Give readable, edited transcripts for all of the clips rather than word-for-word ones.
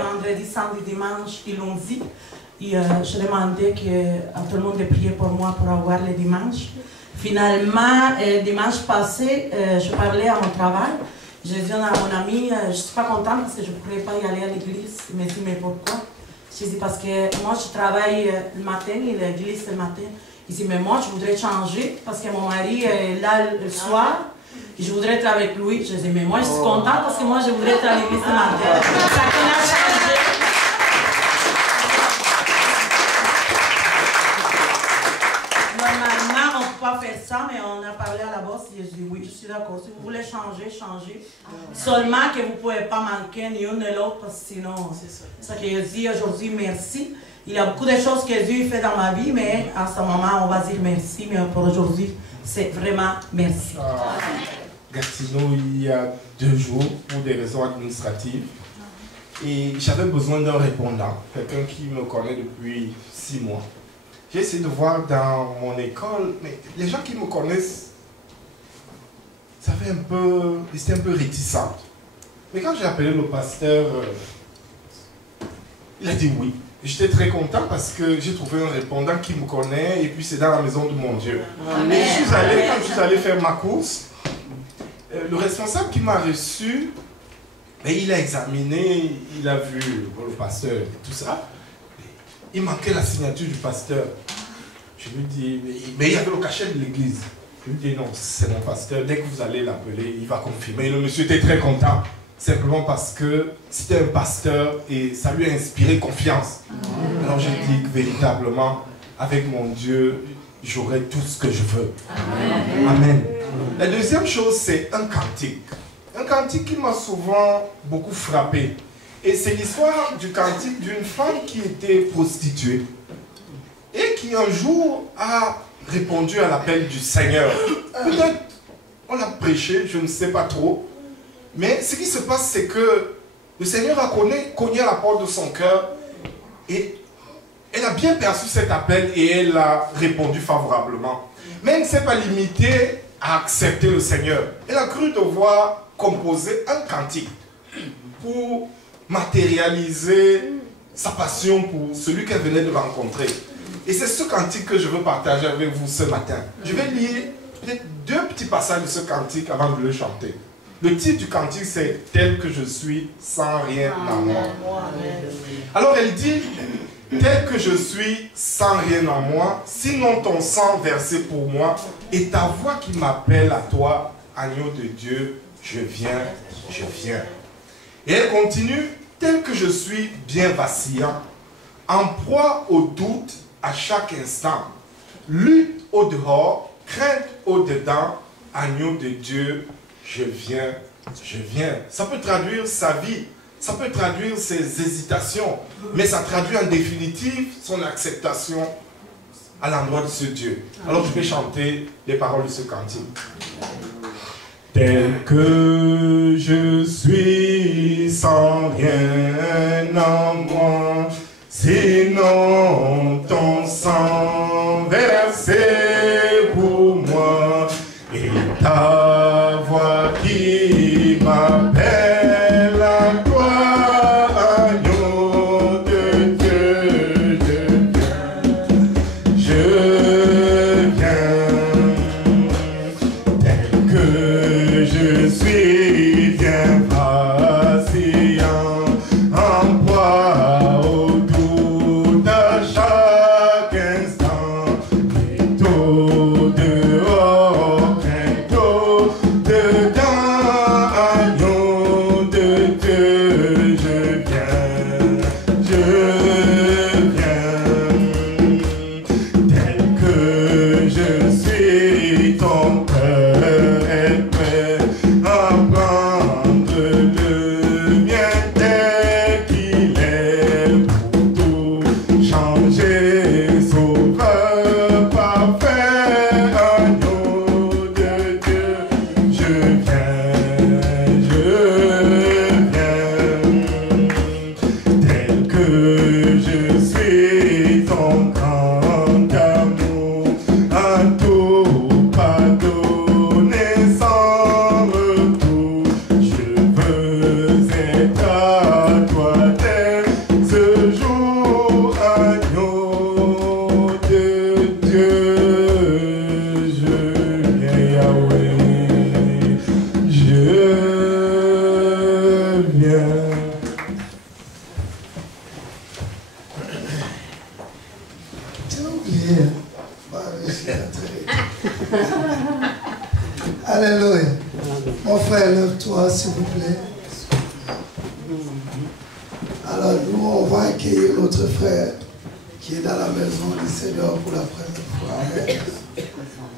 Vendredi, samedi, dimanche et lundi. Et je demandais à tout le monde de prier pour moi pour avoir le dimanche. Finalement, dimanche passé, je parlais à mon travail. Je dis à mon ami, je ne suis pas contente parce que je ne pourrais pas y aller à l'église. Il me dit, mais pourquoi? Je dis, parce que moi, je travaille le matin et l'église le matin. Il dit, mais moi, je voudrais changer parce que mon mari est là le soir. Et je voudrais être avec lui. Je dis, mais moi, je suis contente parce que moi, je voudrais être à l'église le matin. Ça a changé. Normalement, on ne peut pas faire ça, mais on a parlé à la boss et je dis, oui, je suis d'accord. Si vous voulez changer, changez. Seulement que vous ne pouvez pas manquer ni une ni l'autre parce que sinon, c'est ça que je dis aujourd'hui, merci. Il y a beaucoup de choses que Dieu fait dans ma vie, mais à ce moment, on va dire merci. Mais pour aujourd'hui, c'est vraiment merci. Gatineau, il y a 2 jours, pour des raisons administratives. Et j'avais besoin d'un répondant, quelqu'un qui me connaît depuis 6 mois. J'ai essayé de voir dans mon école, mais les gens qui me connaissent, ils étaient un peu réticents. Mais quand j'ai appelé le pasteur, il a dit oui. J'étais très content parce que j'ai trouvé un répondant qui me connaît et puis c'est dans la maison de mon Dieu. Et quand je suis allé faire ma course, le responsable qui m'a reçu, il a examiné, il a vu le pasteur et tout ça. Il manquait la signature du pasteur. Je lui dis, mais il y avait le cachet de l'église. Je lui dis, non, c'est mon pasteur. Dès que vous allez l'appeler, il va confirmer. Et le monsieur était très content. Simplement parce que c'était un pasteur et ça lui a inspiré confiance. Alors j'ai dit que véritablement, avec mon Dieu, j'aurai tout ce que je veux. Amen. La deuxième chose, c'est un cantique. Un cantique qui m'a souvent beaucoup frappé. Et c'est l'histoire du cantique d'une femme qui était prostituée et qui un jour a répondu à l'appel du Seigneur. Peut-être on a prêché, je ne sais pas trop. Mais ce qui se passe, c'est que le Seigneur a cogné à la porte de son cœur et elle a bien perçu cet appel et elle a répondu favorablement. Mais elle ne s'est pas limitée à accepter le Seigneur. Elle a cru devoir composer un cantique pour matérialiser sa passion pour celui qu'elle venait de rencontrer. Et c'est ce cantique que je veux partager avec vous ce matin. Je vais lire peut-être 2 petits passages de ce cantique avant de le chanter. Le titre du cantique, c'est « Tel que je suis, sans rien en moi ». Alors elle dit « Tel que je suis, sans rien en moi, sinon ton sang versé pour moi, et ta voix qui m'appelle à toi agneau de Dieu, je viens, je viens. Et elle continue, tel que je suis bien vacillant, en proie au doute à chaque instant, lutte au dehors, crainte au dedans, agneau de Dieu, je viens, je viens. Ça peut traduire sa vie, ça peut traduire ses hésitations, mais ça traduit en définitive son acceptation à l'endroit de ce Dieu. Alors je vais chanter les paroles de ce cantique. Tel que je suis sans rien en moi, sinon ton sang versé pour moi, et ta voix qui m'appelle à toi, agneau de Dieu, je viens, tel que je suis bien vacillant, en proie au doute à chaque instant, et au dehors, et au dedans, agneau de Dieu, je viens, tel que je suis, ton cœur est prêt à prendre le mien tel qu'il est pour tout changer, sauveur parfait, agneau de Dieu, je viens, tel que je suis, ton grand amour, à tout pardonner sans retour, je veux être à toi dès ce jour, agneau de Dieu, je viens, Yahweh, je viens. J'ai oublié. Je suis entré. Alléluia. Mon frère, lève-toi, s'il vous plaît. Alors, nous, on va accueillir notre frère qui est dans la maison du Seigneur pour la première fois.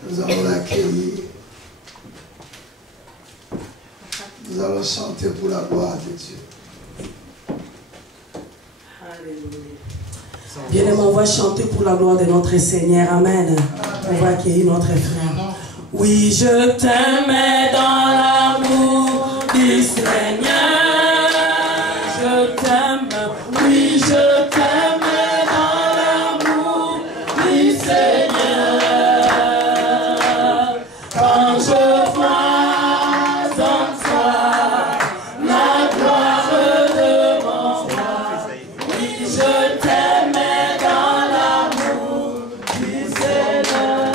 Nous allons l'accueillir. Nous allons chanter pour la gloire de Dieu. Bien-aimés, on va chanter pour la gloire de notre Seigneur. Amen. On va accueillir notre frère. Oui, je t'aimais dans l'amour du Seigneur. Je t'aime. Oui, je t'aimais dans l'amour du Seigneur. Quand je vois en toi la gloire de mon roi. Oui, je t'aimais dans l'amour du Seigneur.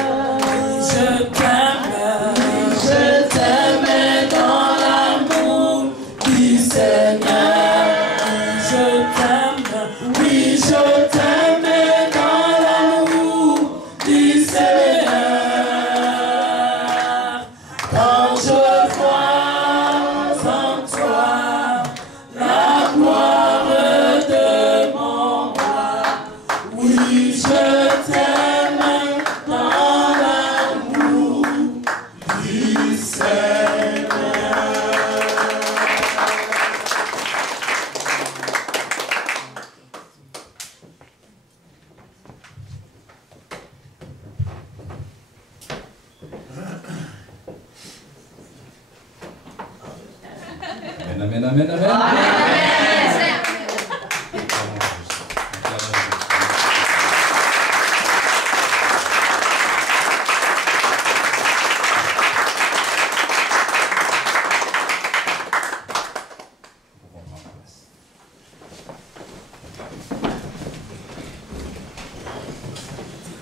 Je t'aimais dans l'amour du Seigneur. Je t'aime, oui, je t'aimais dans l'amour du Seigneur. Quand je vois en toi la gloire de mon roi, oui, je t'aime dans l'amour du Seigneur. Amen, amen, amen, amen.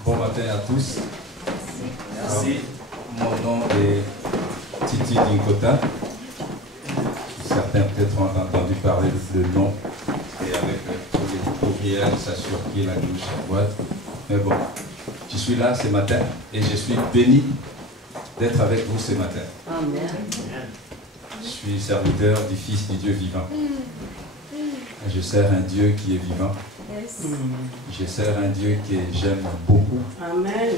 Bon matin à tous. Merci. Mon nom est Titi Dinkota. Certains peut-être ont entendu parler de le nom et avec les courriels, s'assure qu'il y a la douche à boîte. Mais bon, je suis là ce matin et je suis béni d'être avec vous ce matin. Amen. Je suis serviteur du Fils du Dieu vivant. Je sers un Dieu qui est vivant. Je sers un Dieu que j'aime beaucoup. Amen.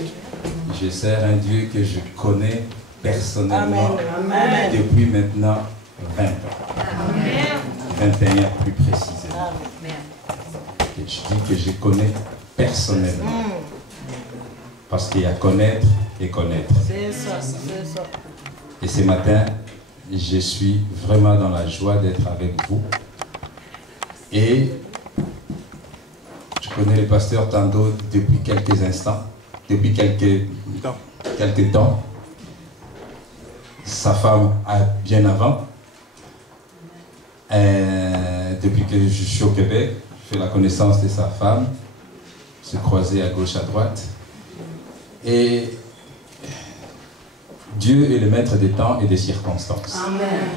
Je sers un Dieu que je connais personnellement Amen. depuis maintenant 20 ans. Amen. 21 plus précisément. Et je dis que je connais personnellement. Parce qu'il y a connaître et connaître. C'est ça, c'est ça. Et ce matin, je suis vraiment dans la joie d'être avec vous. Et je connais le pasteur Tando depuis quelques instants, depuis quelques temps. Sa femme a bien avant. Depuis que je suis au Québec, je fais la connaissance de sa femme, se croiser à gauche, à droite. Et Dieu est le maître des temps et des circonstances. Amen.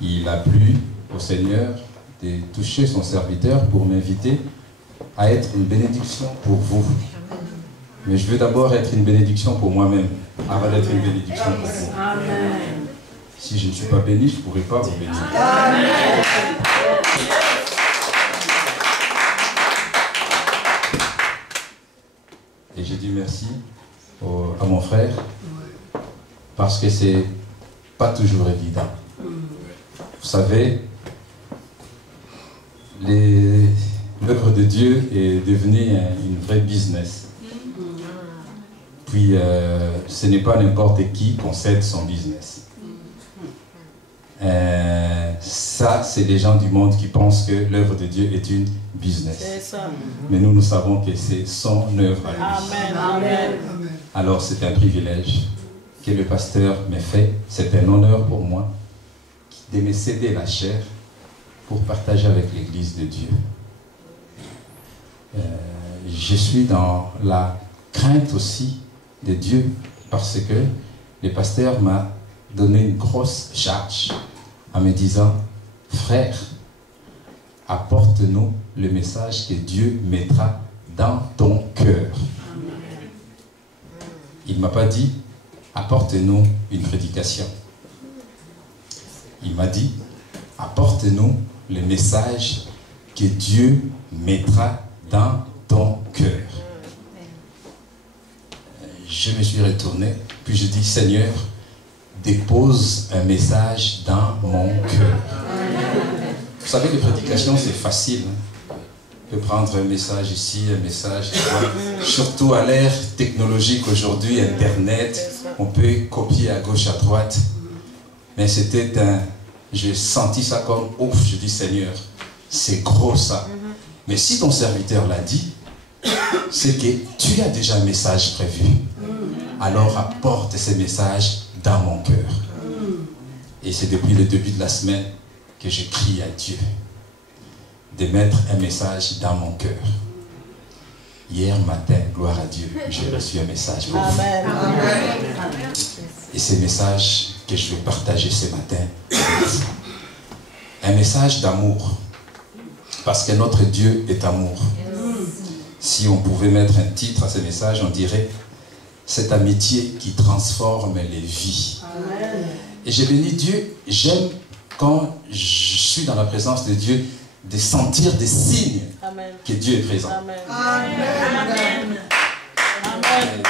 Il a plu au Seigneur de toucher son serviteur pour m'inviter à être une bénédiction pour vous. Mais je veux d'abord être une bénédiction pour moi-même, avant d'être une bénédiction pour vous. Amen. Si je ne suis pas béni, je ne pourrai pas vous bénir. Amen. Et j'ai dit merci à mon frère, parce que c'est pas toujours évident. Vous savez, l'œuvre de Dieu est devenue une vraie business. Puis, ce n'est pas n'importe qui concède son business. Ça, c'est les gens du monde qui pensent que l'œuvre de Dieu est une business. C'est ça. Mais nous savons que c'est son œuvre à lui. Amen. Amen. Alors, c'est un privilège que le pasteur m'ait fait. C'est un honneur pour moi de me céder la chair pour partager avec l'Église de Dieu. Je suis dans la crainte aussi de Dieu, parce que le pasteur m'a donné une grosse charge en me disant: frère, apporte-nous le message que Dieu mettra dans ton cœur. Il ne m'a pas dit: apporte-nous une prédication. Il m'a dit: apporte-nous le message que Dieu mettra dans ton cœur. Je me suis retourné, puis je dis: Seigneur, dépose un message dans mon cœur. Vous savez, les prédications, c'est facile. On peut prendre un message ici, un message là. Surtout à l'ère technologique aujourd'hui, Internet, on peut copier à gauche, à droite. Mais c'était j'ai senti ça comme ouf. Je dis: Seigneur, c'est gros ça. Mais si ton serviteur l'a dit, c'est que tu as déjà un message prévu. Alors apporte ces messages dans mon cœur. Et c'est depuis le début de la semaine que je crie à Dieu de mettre un message dans mon cœur. Hier matin, gloire à Dieu, j'ai reçu un message pour vous. Amen. Et c'est le message que je vais partager ce matin avec vous. Un message d'amour. Parce que notre Dieu est amour. Si on pouvait mettre un titre à ce message, on dirait: cette amitié qui transforme les vies. Amen. Et j'ai béni Dieu. J'aime quand je suis dans la présence de Dieu de sentir des signes Amen. que Dieu est présent. Amen. Amen. Amen.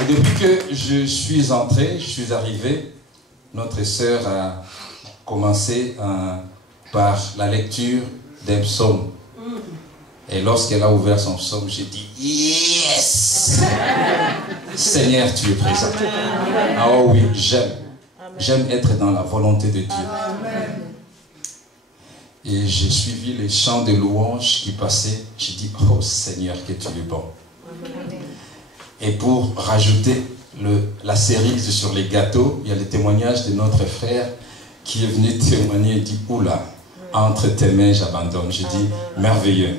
Et depuis que je suis entré, je suis arrivé, notre sœur a commencé par la lecture d'un psaume. Et lorsqu'elle a ouvert son psaume, j'ai dit: yes! Seigneur, tu es présent. Ah oh oui, j'aime être dans la volonté de Dieu. Et j'ai suivi les chants de louanges qui passaient. J'ai dit: oh Seigneur, que tu es bon. Et pour rajouter la cerise sur les gâteaux, il y a le témoignage de notre frère qui est venu témoigner et dit: oula, entre tes mains j'abandonne. J'ai dit: merveilleux.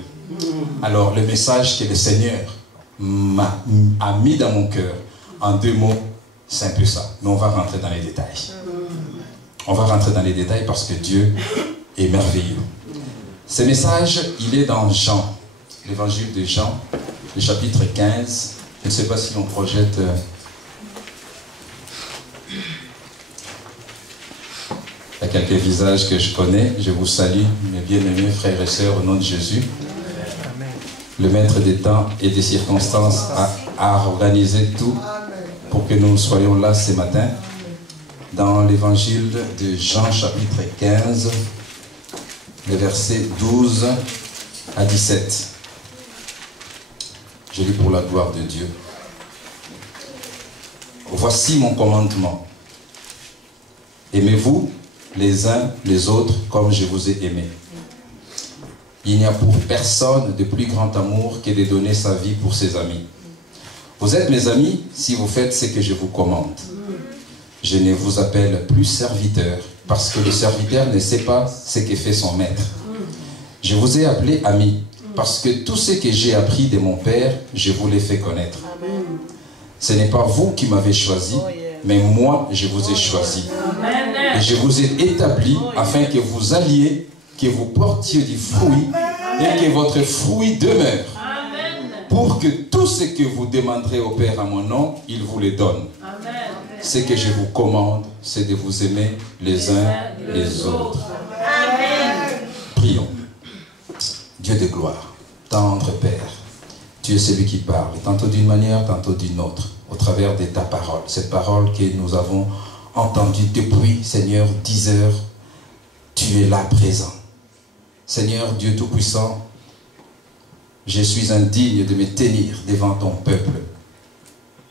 Alors le message que le Seigneur a mis dans mon cœur, en 2 mots, c'est un peu ça. Mais on va rentrer dans les détails. On va rentrer dans les détails parce que Dieu est merveilleux. Ce message, il est dans Jean, l'évangile de Jean, le chapitre 15, Je ne sais pas si on projette... Il y a quelques visages que je connais. Je vous salue, mes bien-aimés frères et sœurs, au nom de Jésus. Le maître des temps et des circonstances a organisé tout pour que nous soyons là ce matin. Dans l'évangile de Jean, chapitre 15, les versets 12 à 17. Je lis pour la gloire de Dieu. Voici mon commandement. Aimez-vous les uns les autres comme je vous ai aimés. Il n'y a pour personne de plus grand amour que de donner sa vie pour ses amis. Vous êtes mes amis si vous faites ce que je vous commande. Je ne vous appelle plus serviteur, parce que le serviteur ne sait pas ce que fait son maître. Je vous ai appelé amis, parce que tout ce que j'ai appris de mon Père, je vous l'ai fait connaître. Ce n'est pas vous qui m'avez choisi, mais moi, je vous ai choisi. Et je vous ai établi afin que vous alliez, que vous portiez du fruit et que votre fruit demeure. Pour que tout ce que vous demanderez au Père à mon nom, il vous le donne. Ce que je vous commande, c'est de vous aimer les uns les autres. Prions. Dieu de gloire, tendre Père, tu es celui qui parle, tantôt d'une manière, tantôt d'une autre, au travers de ta parole. Cette parole que nous avons entendue depuis, Seigneur, 10 heures, tu es là présent. Seigneur Dieu Tout-Puissant, je suis indigne de me tenir devant ton peuple.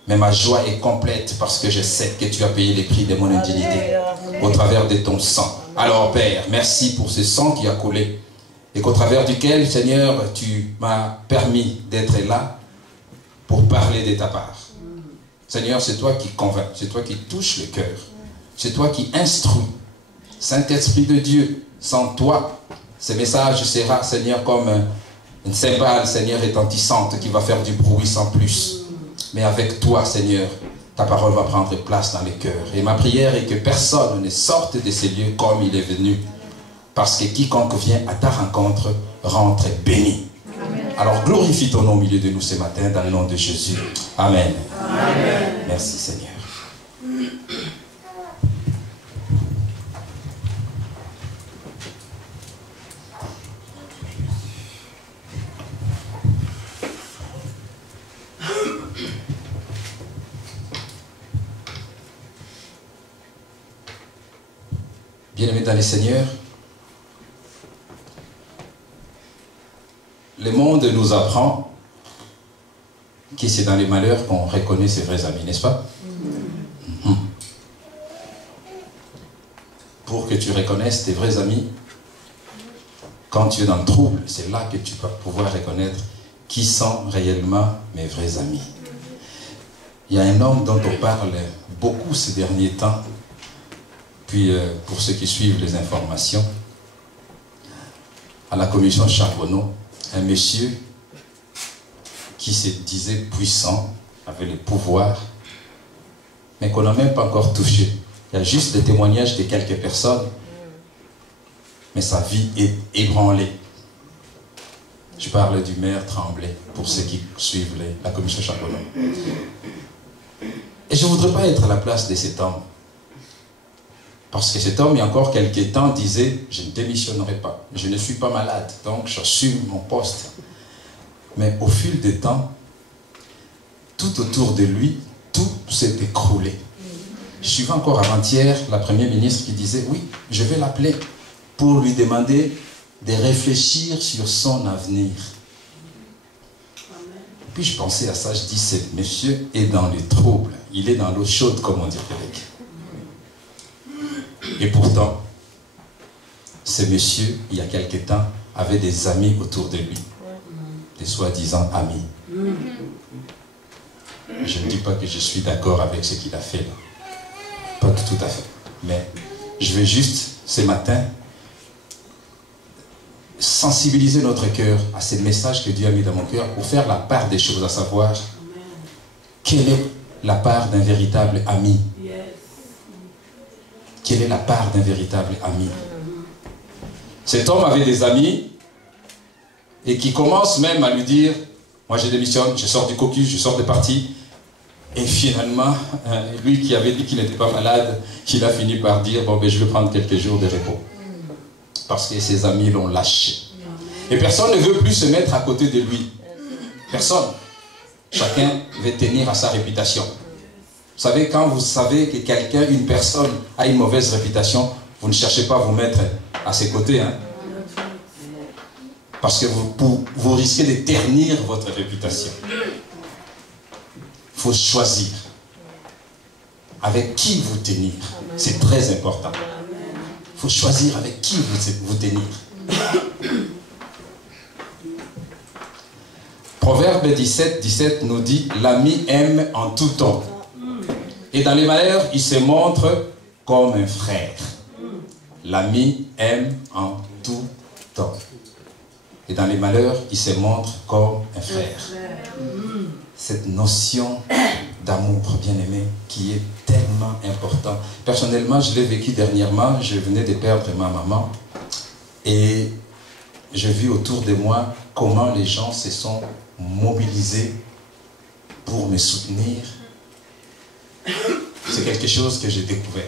Mais ma joie est complète parce que je sais que tu as payé les prix de mon indignité au travers de ton sang. Alors Père, merci pour ce sang qui a coulé et qu'au travers duquel, Seigneur, tu m'as permis d'être là pour parler de ta part. Seigneur, c'est toi qui convainc, c'est toi qui touches le cœur, c'est toi qui instruis. Saint-Esprit de Dieu, sans toi, ce message sera, Seigneur, comme une cymbale, Seigneur, retentissante qui va faire du bruit sans plus. Mais avec toi, Seigneur, ta parole va prendre place dans les cœurs. Et ma prière est que personne ne sorte de ces lieux comme il est venu. Parce que quiconque vient à ta rencontre rentre béni. Amen. Alors glorifie ton nom au milieu de nous ce matin dans le nom de Jésus. Amen. Amen. Merci Seigneur. Bien-aimés dans les Seigneurs, le monde nous apprend que c'est dans les malheurs qu'on reconnaît ses vrais amis, n'est-ce pas? Pour que tu reconnaisses tes vrais amis, quand tu es dans le trouble, c'est là que tu vas pouvoir reconnaître qui sont réellement mes vrais amis. Il y a un homme dont on parle beaucoup ces derniers temps. Puis, pour ceux qui suivent les informations, à la commission Charbonneau, un monsieur qui se disait puissant, avait le pouvoir, mais qu'on n'a même pas encore touché. Il y a juste des témoignages de quelques personnes, mais sa vie est ébranlée. Je parle du maire Tremblay, pour ceux qui suivent la commission Charbonneau. Et je ne voudrais pas être à la place de cet homme. Parce que cet homme, il y a encore quelques temps, disait « Je ne démissionnerai pas. Je ne suis pas malade, donc j'assume mon poste. » Mais au fil du temps, tout autour de lui, tout s'est écroulé. Je suivais encore avant-hier la première ministre qui disait « Oui, je vais l'appeler pour lui demander de réfléchir sur son avenir. » Puis je pensais à ça, je dis « Ce monsieur est dans les troubles. Il est dans l'eau chaude, comme on dit au Québec. » Et pourtant, ce monsieur, il y a quelque temps, avait des amis autour de lui. Des soi-disant amis. Je ne dis pas que je suis d'accord avec ce qu'il a fait là. Pas tout à fait. Mais je vais juste, ce matin, sensibiliser notre cœur à ces messages que Dieu a mis dans mon cœur pour faire la part des choses, à savoir quelle est la part d'un véritable ami. Quelle est la part d'un véritable ami? Cet homme avait des amis et qui commencent même à lui dire « Moi, je démissionne, je sors du caucus, je sors des partis. Et finalement, lui qui avait dit qu'il n'était pas malade, il a fini par dire, bon, ben, je vais prendre quelques jours de repos. Parce que ses amis l'ont lâché. Et personne ne veut plus se mettre à côté de lui. Personne. Chacun veut tenir à sa réputation. Vous savez, quand vous savez que quelqu'un, une personne, a une mauvaise réputation, vous ne cherchez pas à vous mettre à ses côtés. Hein? Parce que vous risquez de ternir votre réputation. Il faut choisir avec qui vous tenir. C'est très important. Il faut choisir avec qui vous tenir. Proverbe 17 nous dit, l'ami aime en tout temps. Et dans les malheurs, il se montre comme un frère. L'ami aime en tout temps. Et dans les malheurs, il se montre comme un frère. Cette notion d'amour, bien-aimé, qui est tellement important. Personnellement, je l'ai vécu dernièrement. Je venais de perdre ma maman. Et j'ai vu autour de moi comment les gens se sont mobilisés pour me soutenir. C'est quelque chose que j'ai découvert.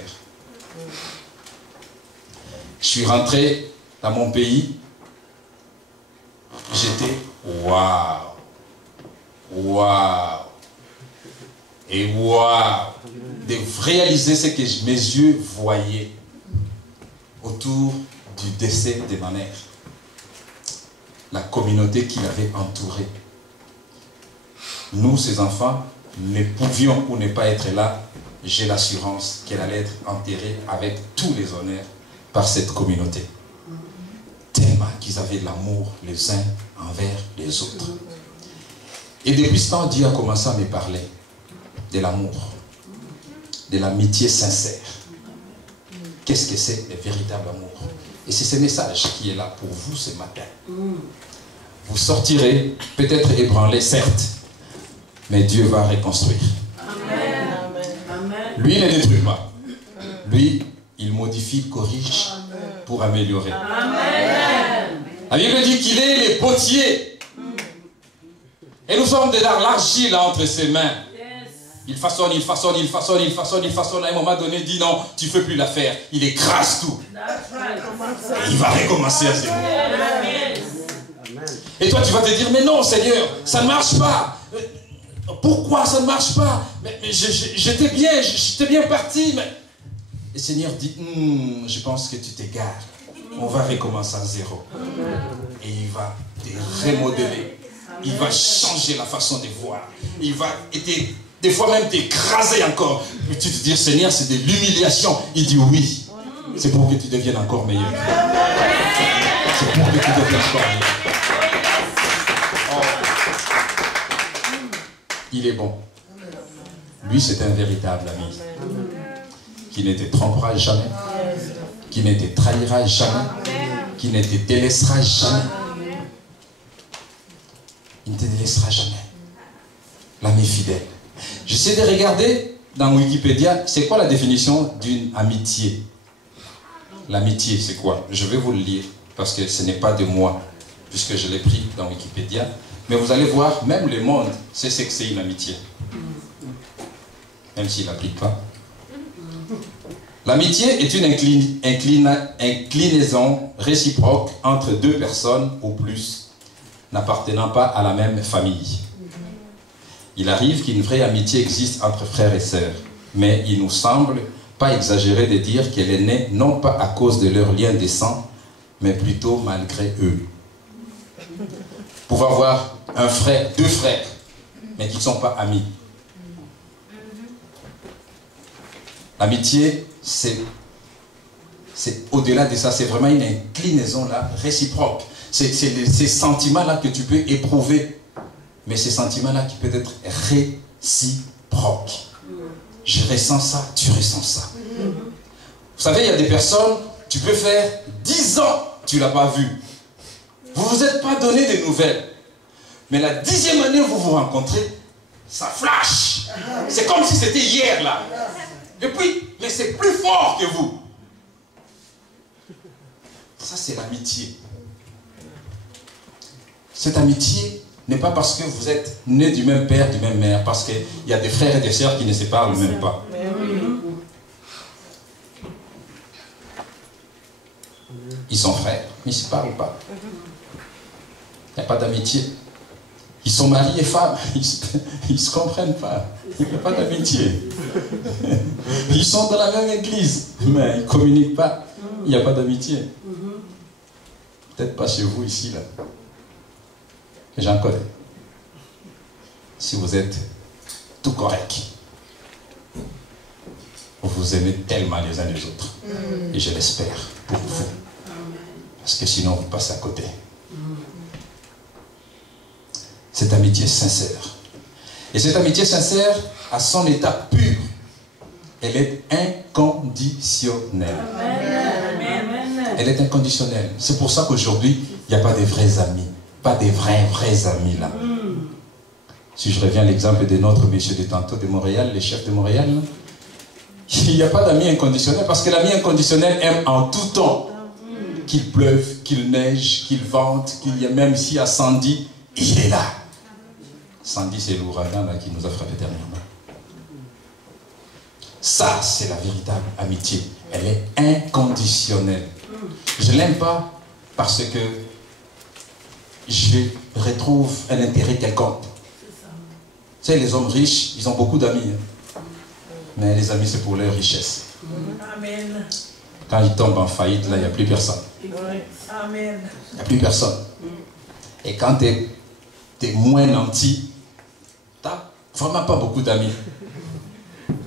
Je suis rentré dans mon pays. J'étais waouh, waouh, et waouh, de réaliser ce que mes yeux voyaient autour du décès de ma mère. La communauté qui l'avait entourée. Nous, ces enfants, ne pouvions ou ne pas être là. J'ai l'assurance qu'elle allait être enterrée avec tous les honneurs par cette communauté. Tellement qu'ils avaient de l'amour les uns envers les autres. Et depuis ce temps, Dieu a commencé à me parler de l'amour, de l'amitié sincère. Qu'est-ce que c'est le véritable amour? Et c'est ce message qui est là pour vous ce matin. Vous sortirez, peut-être ébranlés, certes, mais Dieu va reconstruire. Amen. Lui, il ne détruit pas. Lui, il modifie, corrige pour améliorer. Amen. La Bible dit qu'il est le potier. Et nous sommes de l'argile entre ses mains. Il façonne, il façonne, il façonne, il façonne, il façonne. À un moment donné, il dit non, tu ne fais plus l'affaire. Il écrase tout. Et il va recommencer à zéro. Et toi, tu vas te dire, mais non, Seigneur, ça ne marche pas. Pourquoi ça ne marche pas? Mais j'étais bien parti. Mais... Et le Seigneur dit, je pense que tu t'égares. On va recommencer à zéro. Et il va te remodeler. Il va changer la façon de voir. Il va des fois même t'écraser encore. Mais tu te dis, Seigneur, c'est de l'humiliation. Il dit oui. C'est pour que tu deviennes encore meilleur. C'est pour que tu deviennes encore meilleur. Il est bon. Lui, c'est un véritable ami. Qui ne te trompera jamais. Qui ne te trahira jamais. Qui ne te délaissera jamais. Il ne te délaissera jamais. L'ami fidèle. J'essaie de regarder dans Wikipédia, c'est quoi la définition d'une amitié? L'amitié, c'est quoi? Je vais vous le lire, parce que ce n'est pas de moi, puisque je l'ai pris dans Wikipédia. Mais vous allez voir, même le monde sait ce que c'est une amitié. Même s'il n'applique pas. L'amitié est une inclinaison réciproque entre deux personnes ou plus, n'appartenant pas à la même famille. Il arrive qu'une vraie amitié existe entre frères et sœurs, mais il nous semble pas exagéré de dire qu'elle est née non pas à cause de leur lien de sang, mais plutôt malgré eux. Pouvoir voir un frère, deux frères, mais qui ne sont pas amis. L'amitié, c'est au-delà de ça, c'est vraiment une inclinaison là, réciproque. C'est ces sentiments-là que tu peux éprouver, mais ces sentiments-là qui peuvent être réciproques. Je ressens ça, tu ressens ça. Vous savez, il y a des personnes, tu peux faire 10 ans, tu ne l'as pas vu. Vous ne vous êtes pas donné des nouvelles. Mais la 10e année où vous vous rencontrez, ça flash. C'est comme si c'était hier là. Et puis, mais c'est plus fort que vous. Ça, c'est l'amitié. Cette amitié n'est pas parce que vous êtes nés du même père, du même mère, parce qu'il y a des frères et des sœurs qui ne se parlent même pas. Ils sont frères, mais ils ne se parlent pas. Il n'y a pas d'amitié. Ils sont mari et femme, ils ne se comprennent pas. Il n'y a pas d'amitié. Ils sont dans la même église, mais ils ne communiquent pas. Il n'y a pas d'amitié. Peut-être pas chez vous ici, là. J'en connais. Si vous êtes tout correct, vous vous aimez tellement les uns les autres. Et je l'espère pour vous. Parce que sinon, vous passez à côté. Cette amitié sincère. Et cette amitié sincère, à son état pur, elle est inconditionnelle. Elle est inconditionnelle. C'est pour ça qu'aujourd'hui, il n'y a pas de vrais amis. Pas des vrais amis là. Si je reviens à l'exemple de notre monsieur de tantôt de Montréal, les chefs de Montréal, là, il n'y a pas d'amis inconditionnels parce que l'ami inconditionnel aime en tout temps. Qu'il pleuve, qu'il neige, qu'il vente, qu'il y a même ici à Sandy, il est là. Sandy, c'est l'ouragan qui nous a frappé dernièrement. Ça, c'est la véritable amitié. Elle est inconditionnelle. Je ne l'aime pas parce que je retrouve un intérêt quelconque. Tu sais, les hommes riches, ils ont beaucoup d'amis. Mais les amis, c'est pour leur richesse. Amen. Quand ils tombent en faillite, là, il n'y a plus personne. Amen. Il n'y a plus personne. Et quand tu es moins nanti, tu n'as vraiment pas beaucoup d'amis.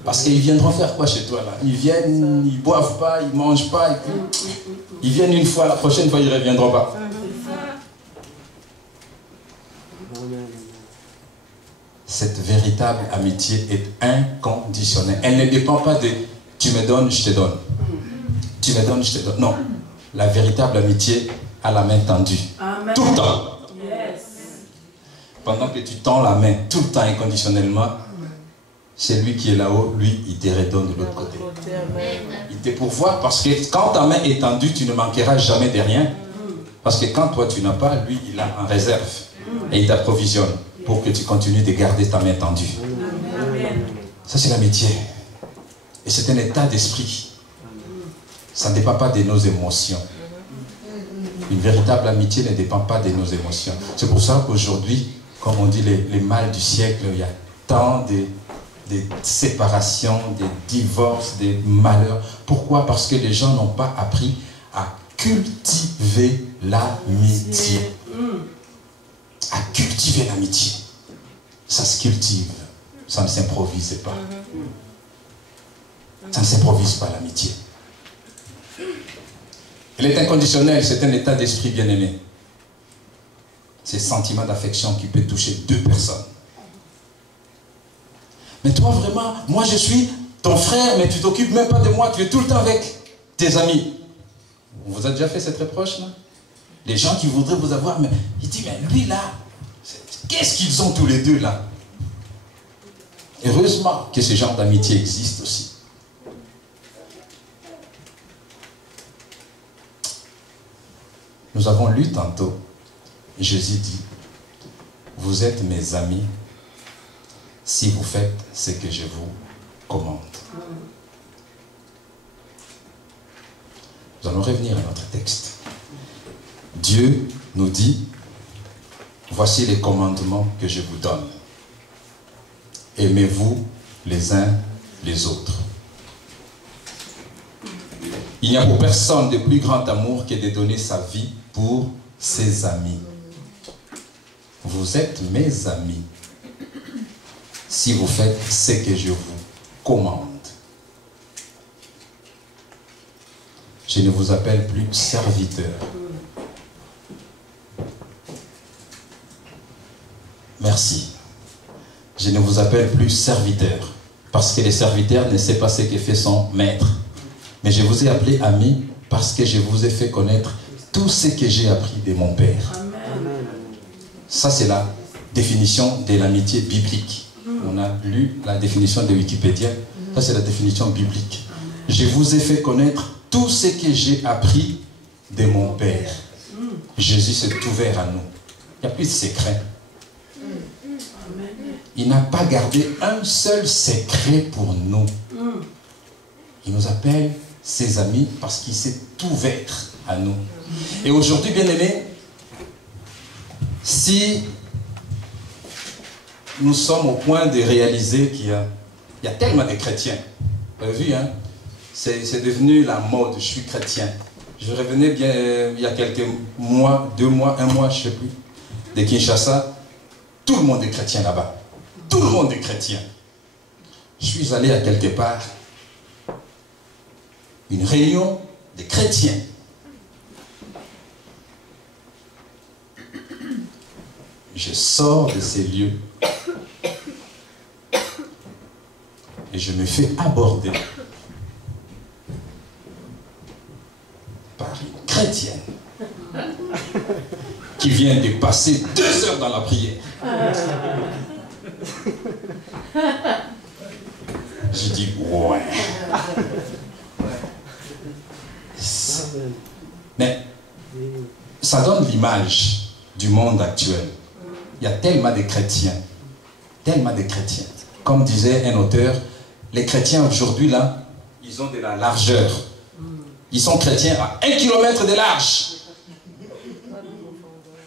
Parce qu'ils viendront faire quoi chez toi là? Ils viennent, ils ne boivent pas, ils ne mangent pas. Et puis, ils viennent une fois, la prochaine fois, ils ne reviendront pas. Cette véritable amitié est inconditionnelle. Elle ne dépend pas de « tu me donnes, je te donne ». Tu me donnes, je te donne. Non. La véritable amitié a la main tendue. Amen. Tout le temps. Yes. Pendant que tu tends la main tout le temps inconditionnellement, c'est lui qui est là-haut, lui, il te redonne de l'autre côté. Il te pourvoit parce que quand ta main est tendue, tu ne manqueras jamais de rien. Parce que quand toi tu n'as pas, lui, il a en réserve. Et il t'approvisionne pour que tu continues de garder ta main tendue. Ça, c'est l'amitié. Et c'est un état d'esprit. Ça ne dépend pas de nos émotions. Une véritable amitié ne dépend pas de nos émotions. C'est pour ça qu'aujourd'hui, comme on dit, les mâles du siècle, il y a tant de séparations, des divorces, des malheurs. Pourquoi? Parce que les gens n'ont pas appris à cultiver l'amitié. À cultiver l'amitié. Ça se cultive. Ça ne s'improvise pas. Ça ne s'improvise pas, l'amitié. Elle est inconditionnelle, c'est un état d'esprit bien-aimé. C'est un sentiment d'affection qui peut toucher deux personnes. Mais toi vraiment, moi je suis ton frère, mais tu t'occupes même pas de moi, tu es tout le temps avec tes amis. On vous a déjà fait cette reproche là? Les gens qui voudraient vous avoir, mais il dit, mais lui là, qu'est-ce qu'ils ont tous les deux là? Heureusement que ce genre d'amitié existe aussi. Nous avons lu tantôt, Jésus dit, vous êtes mes amis si vous faites ce que je vous commande. Nous allons revenir à notre texte. Dieu nous dit, voici les commandements que je vous donne. Aimez-vous les uns les autres. Il n'y a pour personne de plus grand amour que de donner sa vie pour ses amis. Vous êtes mes amis si vous faites ce que je vous commande. Je ne vous appelle plus serviteur. Merci. Je ne vous appelle plus serviteur, parce que le serviteur ne sait pas ce que fait son maître. Mais je vous ai appelé ami parce que je vous ai fait connaître tout ce que j'ai appris de mon Père. Amen. Ça, c'est la définition de l'amitié biblique. On a lu la définition de Wikipédia. Ça, c'est la définition biblique. Je vous ai fait connaître tout ce que j'ai appris de mon Père. Jésus s'est ouvert à nous. Il n'y a plus de secret. il n'a pas gardé un seul secret pour nous. Il nous appelle ses amis parce qu'il s'est ouvert à nous. Et aujourd'hui, bien-aimés, si nous sommes au point de réaliser qu'il y a tellement de chrétiens, vous avez vu, hein? C'est devenu la mode, je suis chrétien. Je revenais bien il y a quelques mois, 2 mois, 1 mois, je ne sais plus, de Kinshasa. Tout le monde est chrétien là-bas. Tout le monde est chrétien. Je suis allé à quelque part, une réunion de chrétiens. Je sors de ces lieux et je me fais aborder par une chrétienne qui vient de passer 2 heures dans la prière. Je dis ouais. Mais ça donne l'image du monde actuel. Il y a tellement de chrétiens, tellement de chrétiens. Comme disait un auteur, les chrétiens aujourd'hui là, ils ont de la largeur. Ils sont chrétiens à 1 km de large,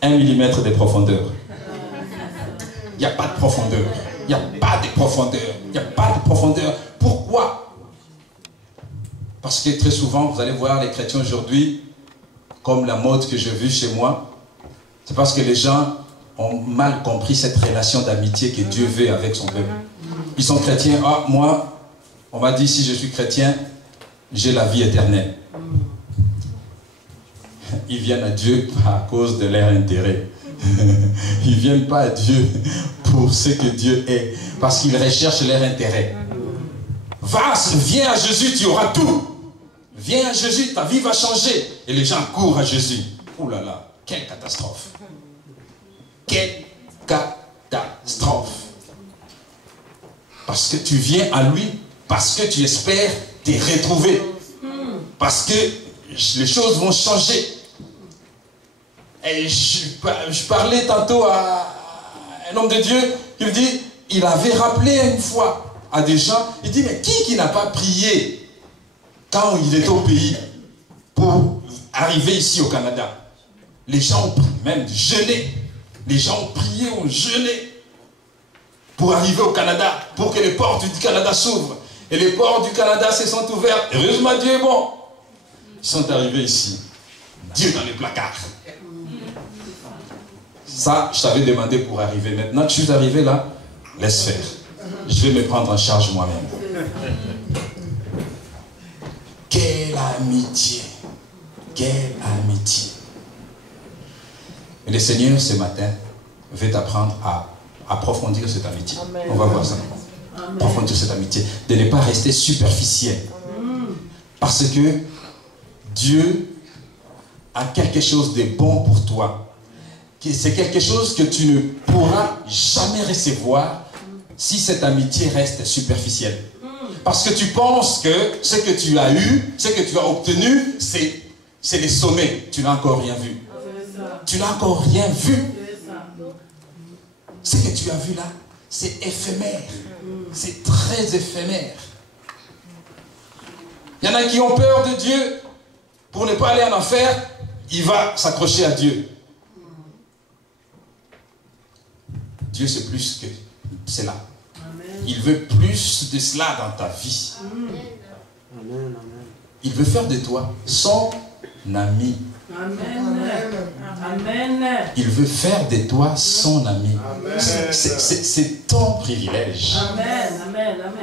1 mm de profondeur. Il n'y a pas de profondeur. Il n'y a pas de profondeur. Il n'y a pas de profondeur. Pourquoi? Parce que très souvent, vous allez voir les chrétiens aujourd'hui, comme la mode que j'ai vue chez moi, c'est parce que les gens ont mal compris cette relation d'amitié que Dieu veut avec son peuple. Ils sont chrétiens. Ah, moi, on m'a dit, si je suis chrétien, j'ai la vie éternelle. Ils viennent à Dieu à cause de leur intérêt. Ils ne viennent pas à Dieu pour ce que Dieu est, parce qu'ils recherchent leur intérêt. Viens à Jésus, tu auras tout. Viens à Jésus, ta vie va changer. Et les gens courent à Jésus. Ouh là là, quelle catastrophe. Quelle catastrophe. Parce que tu viens à lui, parce que tu espères te retrouver. Parce que les choses vont changer. Et je parlais tantôt à un homme de Dieu qui me dit, il avait rappelé une fois à des gens, il dit, mais qui n'a pas prié quand il était au pays pour arriver ici au Canada? Les gens ont même jeûné. Les gens ont prié, ont jeûné pour arriver au Canada, pour que les portes du Canada s'ouvrent. Et les portes du Canada se sont ouvertes. Heureusement, Dieu est bon. Ils sont arrivés ici. Dieu dans les placards. Ça, je t'avais demandé pour arriver. Maintenant que je suis arrivé là, laisse faire. Je vais me prendre en charge moi-même. Quelle amitié. Quelle amitié. Et le Seigneur, ce matin, veut t'apprendre à approfondir cette amitié. Amen. On va voir ça. Amen. Approfondir cette amitié. De ne pas rester superficiel. Parce que Dieu a quelque chose de bon pour toi. C'est quelque chose que tu ne pourras jamais recevoir si cette amitié reste superficielle. Parce que tu penses que ce que tu as eu, ce que tu as obtenu, c'est les sommets. Tu n'as encore rien vu. Tu n'as encore rien vu. Ce que tu as vu là, c'est éphémère. C'est très éphémère. Il y en a qui ont peur de Dieu. Pour ne pas aller en enfer, il va s'accrocher à Dieu. Dieu, c'est plus que cela. Il veut plus de cela dans ta vie. Il veut faire de toi son ami. Il veut faire de toi son ami. C'est ton privilège.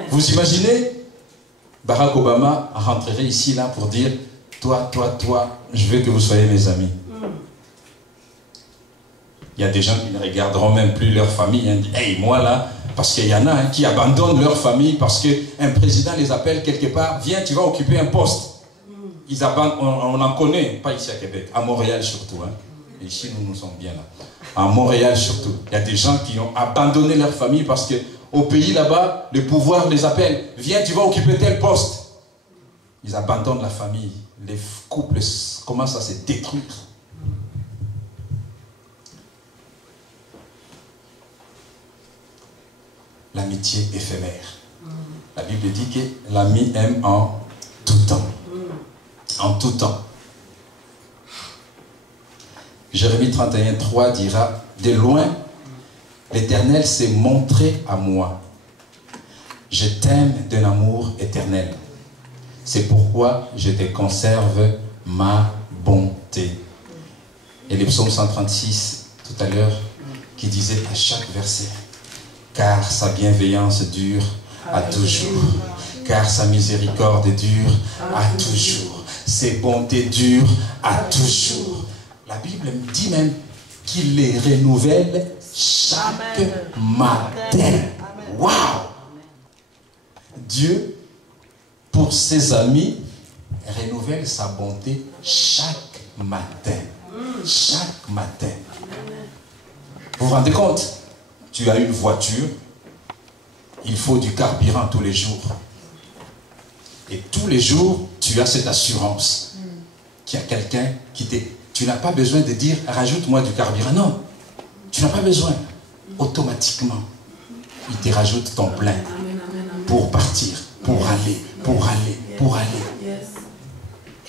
Vous imaginez, Barack Obama rentrerait ici là pour dire, toi, je veux que vous soyez mes amis. Il y a des gens qui ne regarderont même plus leur famille. Hein, hey, moi là, parce qu'il y en a qui abandonnent leur famille parce qu'un président les appelle quelque part, viens, tu vas occuper un poste. Ils abandonnent, on en connaît, pas ici à Québec, à Montréal surtout. Hein. Et ici, nous sommes bien là. À Montréal surtout. Il y a des gens qui ont abandonné leur famille parce qu'au pays là-bas, le pouvoir les appelle, viens, tu vas occuper tel poste. Ils abandonnent la famille. Les couples commencent à se détruire. amitié éphémère. La Bible dit que l'ami aime en tout temps. En tout temps. Jérémie 31:3 dira, de loin, l'Éternel s'est montré à moi. Je t'aime d'un amour éternel. C'est pourquoi je te conserve ma bonté. Et le psaume 136, tout à l'heure, qui disait à chaque verset, car sa bienveillance dure à toujours, car sa miséricorde dure à toujours, ses bontés durent à toujours. La Bible dit même qu'il les renouvelle chaque matin. Waouh! Dieu, pour ses amis, renouvelle sa bonté chaque matin. Chaque matin. Vous vous rendez compte? Tu as une voiture, il faut du carburant tous les jours. Et tous les jours, tu as cette assurance qu'il y a quelqu'un qui t'est... Tu n'as pas besoin de dire, rajoute-moi du carburant. Non, tu n'as pas besoin. Automatiquement, il te rajoute ton plein pour partir, pour aller, pour aller, pour aller.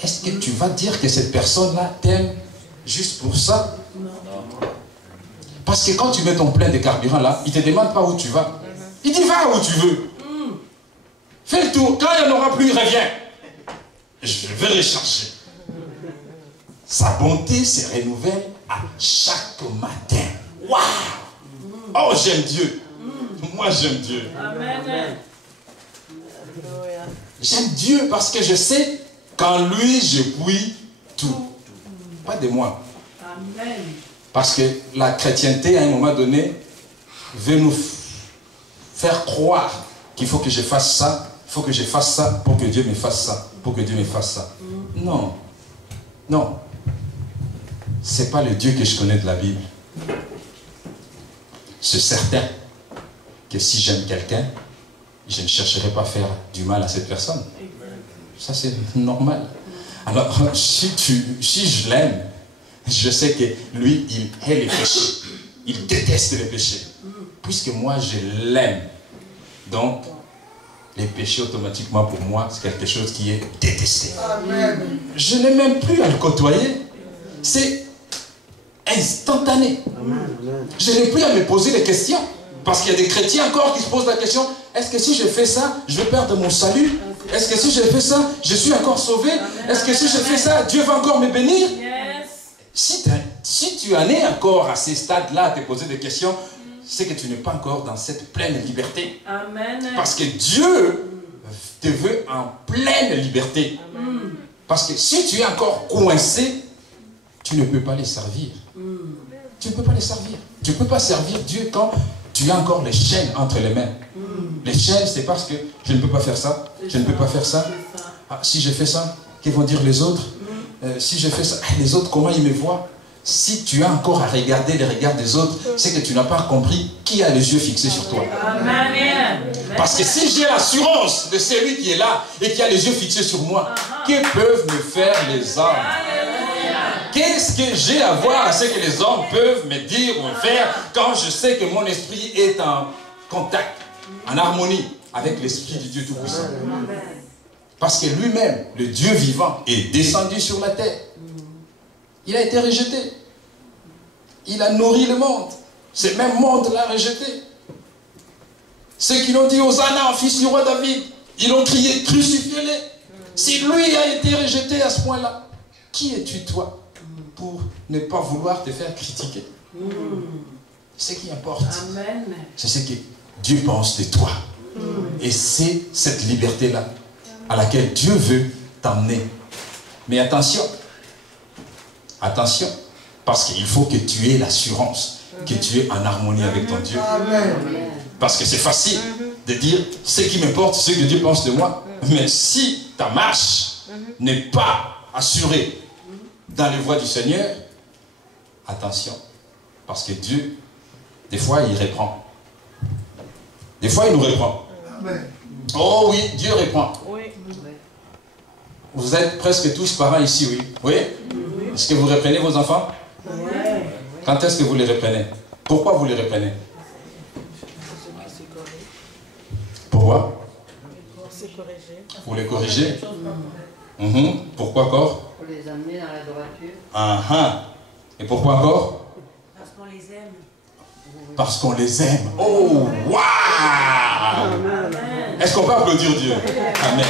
Est-ce que tu vas dire que cette personne-là t'aime juste pour ça? Parce que quand tu mets ton plein de carburant là, il ne te demande pas où tu vas. Il dit, va où tu veux. Fais le tour. Quand il n'y en aura plus, reviens. Je vais recharger. Sa bonté se renouvelle à chaque matin. Waouh! Oh, j'aime Dieu. Moi, j'aime Dieu. Amen. J'aime Dieu parce que je sais qu'en lui, je puis tout. Pas de moi. Amen. Parce que la chrétienté, à un moment donné, veut nous faire croire qu'il faut que je fasse ça, il faut que je fasse ça pour que Dieu me fasse ça, pour que Dieu me fasse ça. Non. Non. Ce n'est pas le Dieu que je connais de la Bible. C'est certain que si j'aime quelqu'un, je ne chercherai pas à faire du mal à cette personne. Ça, c'est normal. Alors, si je l'aime, je sais que lui, il hait les péchés. Il déteste les péchés. Puisque moi, je l'aime. Donc, les péchés, automatiquement, pour moi, c'est quelque chose qui est détesté. Amen. Je n'ai même plus à le côtoyer. C'est instantané. Amen. Je n'ai plus à me poser des questions. Parce qu'il y a des chrétiens encore qui se posent la question, est-ce que si je fais ça, je vais perdre mon salut? Est-ce que si je fais ça, je suis encore sauvé? Est-ce que si je fais ça, Dieu va encore me bénir? Si tu en es encore à ces stades-là à te poser des questions, c'est que tu n'es pas encore dans cette pleine liberté. Amen. Parce que Dieu te veut en pleine liberté. Amen. Parce que si tu es encore coincé, tu ne peux pas les servir. Tu ne peux pas les servir. Tu ne peux pas servir Dieu quand tu as encore les chaînes entre les mains. Les chaînes, c'est parce que je ne peux pas faire ça, je ne peux pas faire ça. Ah, si je fais ça, que vont dire les autres? Si je fais ça, les autres, comment ils me voient? Si tu as encore à regarder les regards des autres, c'est que tu n'as pas compris qui a les yeux fixés sur toi. Amen. Parce que si j'ai l'assurance de celui qui est là et qui a les yeux fixés sur moi, que peuvent me faire les hommes? Qu'est-ce que j'ai à voir à ce que les hommes peuvent me dire ou me faire quand je sais que mon esprit est en contact, en harmonie avec l'esprit du Dieu Tout-Puissant? Parce que lui-même, le Dieu vivant, est descendu sur la terre. Il a été rejeté. Il a nourri le monde. Ce même monde l'a rejeté. Ceux qui l'ont dit Hosanna, fils du roi David, ils ont crié, crucifiez-le. Si lui a été rejeté à ce point-là, qui es-tu toi pour ne pas vouloir te faire critiquer? C'est ce qui importe. C'est ce que Dieu pense de toi. Et c'est cette liberté-là à laquelle Dieu veut t'emmener. Mais attention, attention, parce qu'il faut que tu aies l'assurance que tu es en harmonie avec ton Dieu. Parce que c'est facile de dire ce qui m'importe, ce que Dieu pense de moi. Mais si ta marche n'est pas assurée dans les voies du Seigneur, attention, parce que Dieu, des fois, il reprend. Des fois, il nous reprend. Oh oui, Dieu reprend. Vous êtes presque tous parents ici, oui. Oui? Est-ce que vous reprenez vos enfants? Quand est-ce que vous les reprenez? Pourquoi vous les reprenez? Pour les corriger. Pourquoi encore? Pour les amener dans la droiture. Et pourquoi encore? Parce qu'on les aime. Parce qu'on les aime. Oh, waouh! Est-ce qu'on peut applaudir Dieu? Amen.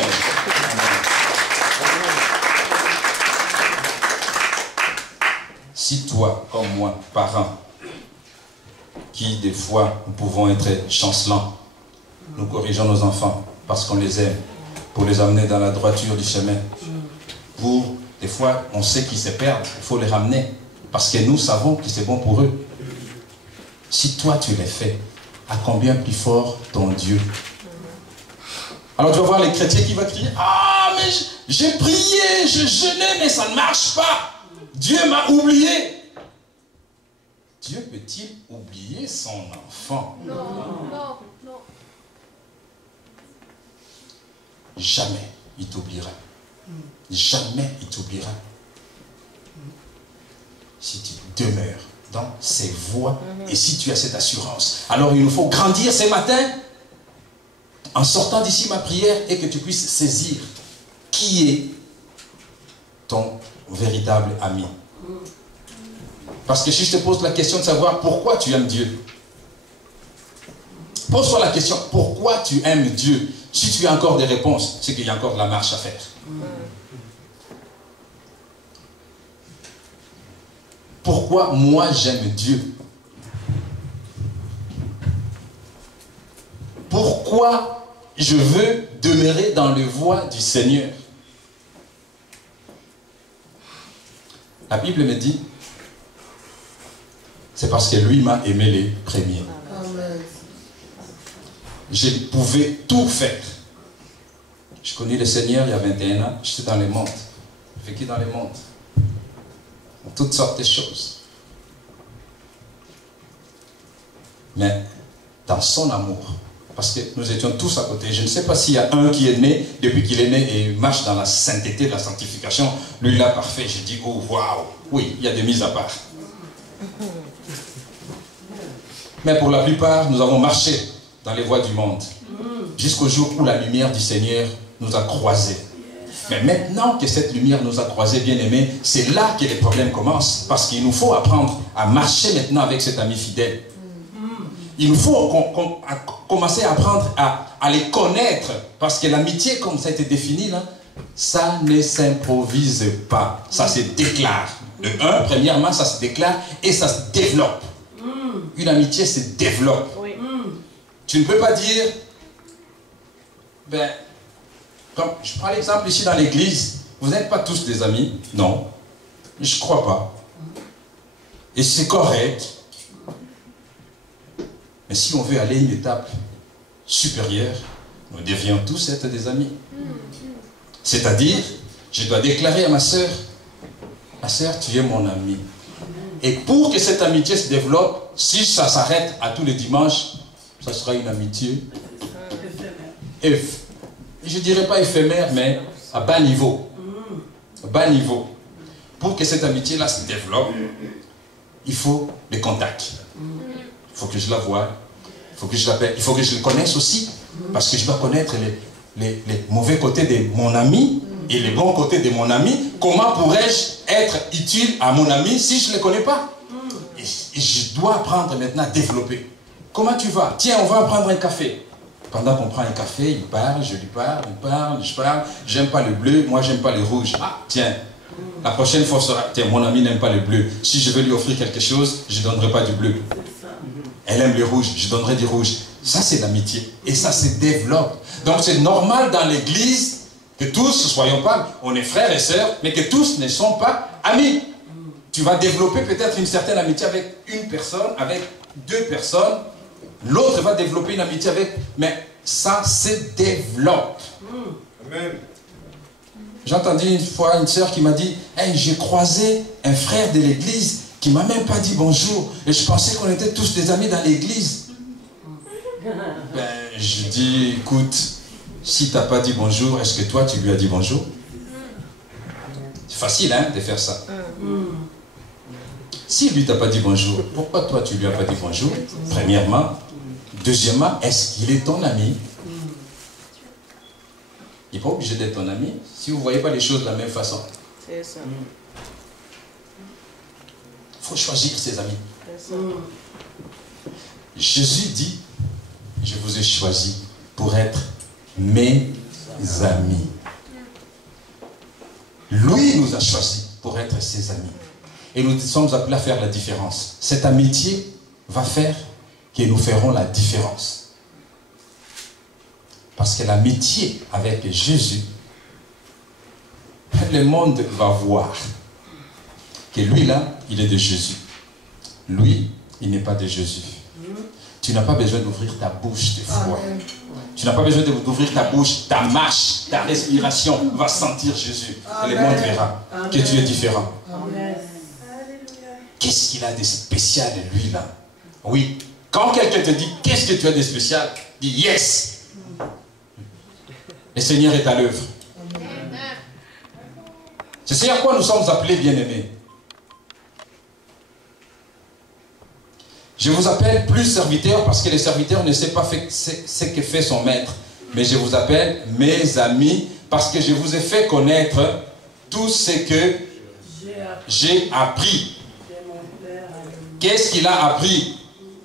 Si toi, comme moi, parents, qui des fois nous pouvons être chancelants, nous corrigeons nos enfants parce qu'on les aime, pour les amener dans la droiture du chemin, pour, des fois, on sait qu'ils se perdent, il faut les ramener, parce que nous savons que c'est bon pour eux. Si toi tu les fais, à combien plus fort ton Dieu? Alors tu vas voir les chrétiens qui vont crier, ah mais j'ai prié, je jeûnais, mais ça ne marche pas. Dieu m'a oublié. Dieu peut-il oublier son enfant? Non, non, non. Jamais il t'oubliera. Jamais il t'oubliera. Si tu demeures dans ses voies et si tu as cette assurance. Alors il nous faut grandir ce matin en sortant d'ici ma prière et que tu puisses saisir qui est ton véritable ami. Parce que si je te pose la question de savoir pourquoi tu aimes Dieu, pose-toi la question, pourquoi tu aimes Dieu? Si tu as encore des réponses, c'est qu'il y a encore de la marche à faire. Pourquoi moi j'aime Dieu? Pourquoi je veux demeurer dans les voies du Seigneur? La Bible me dit, c'est parce que lui m'a aimé les premiers. Je pouvais tout faire. Je connais le Seigneur il y a 21 ans, j'étais dans les mondes. J'ai vécu dans les mondes. Toutes sortes de choses. Mais dans son amour, parce que nous étions tous à côté, je ne sais pas s'il y a un qui est né, depuis qu'il est né et marche dans la sainteté de la sanctification, lui là parfait, je dis oh waouh, oui, il y a des mises à part. Mais pour la plupart, nous avons marché dans les voies du monde, jusqu'au jour où la lumière du Seigneur nous a croisés. Mais maintenant que cette lumière nous a croisés, bien-aimés, c'est là que les problèmes commencent. Parce qu'il nous faut apprendre à marcher maintenant avec cet ami fidèle. Il nous faut commencer à apprendre à les connaître. Parce que l'amitié, comme ça a été défini, là, ça ne s'improvise pas. Ça se déclare. De un, premièrement, ça se déclare et ça se développe. Une amitié se développe. Tu ne peux pas dire, ben, comme je prends l'exemple ici dans l'église, vous n'êtes pas tous des amis? Non, je ne crois pas. Et c'est correct. Mais si on veut aller à une étape supérieure, nous devions tous être des amis. C'est-à-dire, je dois déclarer à ma sœur, tu es mon ami. Et pour que cette amitié se développe, si ça s'arrête à tous les dimanches, ça sera une amitié je ne dirais pas éphémère, mais à bas niveau. Bas niveau. Pour que cette amitié-là se développe, il faut des contacts. Il faut que je la voie, il faut que je l'appelle, il faut que je le connaisse aussi. Parce que je dois connaître les mauvais côtés de mon ami et les bons côtés de mon ami. Comment pourrais-je être utile à mon ami si je ne le connais pas? Et je dois apprendre maintenant à développer. Comment tu vas? Tiens, on va prendre un café. Pendant qu'on prend un café, il parle, je lui parle, il parle, je parle. J'aime pas le bleu, moi j'aime pas le rouge. Ah, tiens, la prochaine fois sera, tiens, mon ami n'aime pas le bleu. Si je veux lui offrir quelque chose, je ne donnerai pas du bleu. Elle aime le rouge, je donnerai du rouge. Ça, c'est l'amitié. Et ça se développe. Donc, c'est normal dans l'église que tous, soyons pas, on est frères et sœurs, mais que tous ne sont pas amis. Tu vas développer peut-être une certaine amitié avec une personne, avec deux personnes. L'autre va développer une amitié avec... Mais ça se développe. Amen. J'ai entendu une fois une sœur qui m'a dit hey, j'ai croisé un frère de l'église qui ne m'a même pas dit bonjour. Et je pensais qu'on était tous des amis dans l'église. Ben, je dis, écoute, si tu n'as pas dit bonjour, est-ce que toi tu lui as dit bonjour? C'est facile hein, de faire ça. Si lui t'a pas dit bonjour, pourquoi toi tu lui as pas dit bonjour? Premièrement. Deuxièmement, est-ce qu'il est ton ami? Il n'est pas obligé d'être ton ami si vous ne voyez pas les choses de la même façon. C'est ça. Il faut choisir ses amis. C'est ça. Jésus dit, je vous ai choisi pour être mes amis. Lui nous a choisis pour être ses amis. Et nous sommes appelés à faire la différence. Cette amitié va faire que nous ferons la différence. Parce que l'amitié avec Jésus, le monde va voir que lui là, il est de Jésus. Lui, il n'est pas de Jésus. Tu n'as pas besoin d'ouvrir ta bouche de foi. Tu n'as pas besoin d'ouvrir ta bouche, ta marche, ta respiration va sentir Jésus. Et le monde verra que tu es différent. Qu'est-ce qu'il a de spécial, lui, là? Oui, quand quelqu'un te dit, qu'est-ce que tu as de spécial? Dis, yes! Le Seigneur est à l'œuvre. C'est ce à quoi nous sommes appelés, bien-aimés. Je vous appelle plus serviteur parce que les serviteurs ne savent pas ce que fait son maître. Mais je vous appelle mes amis parce que je vous ai fait connaître tout ce que j'ai appris. Qu'est-ce qu'il a appris?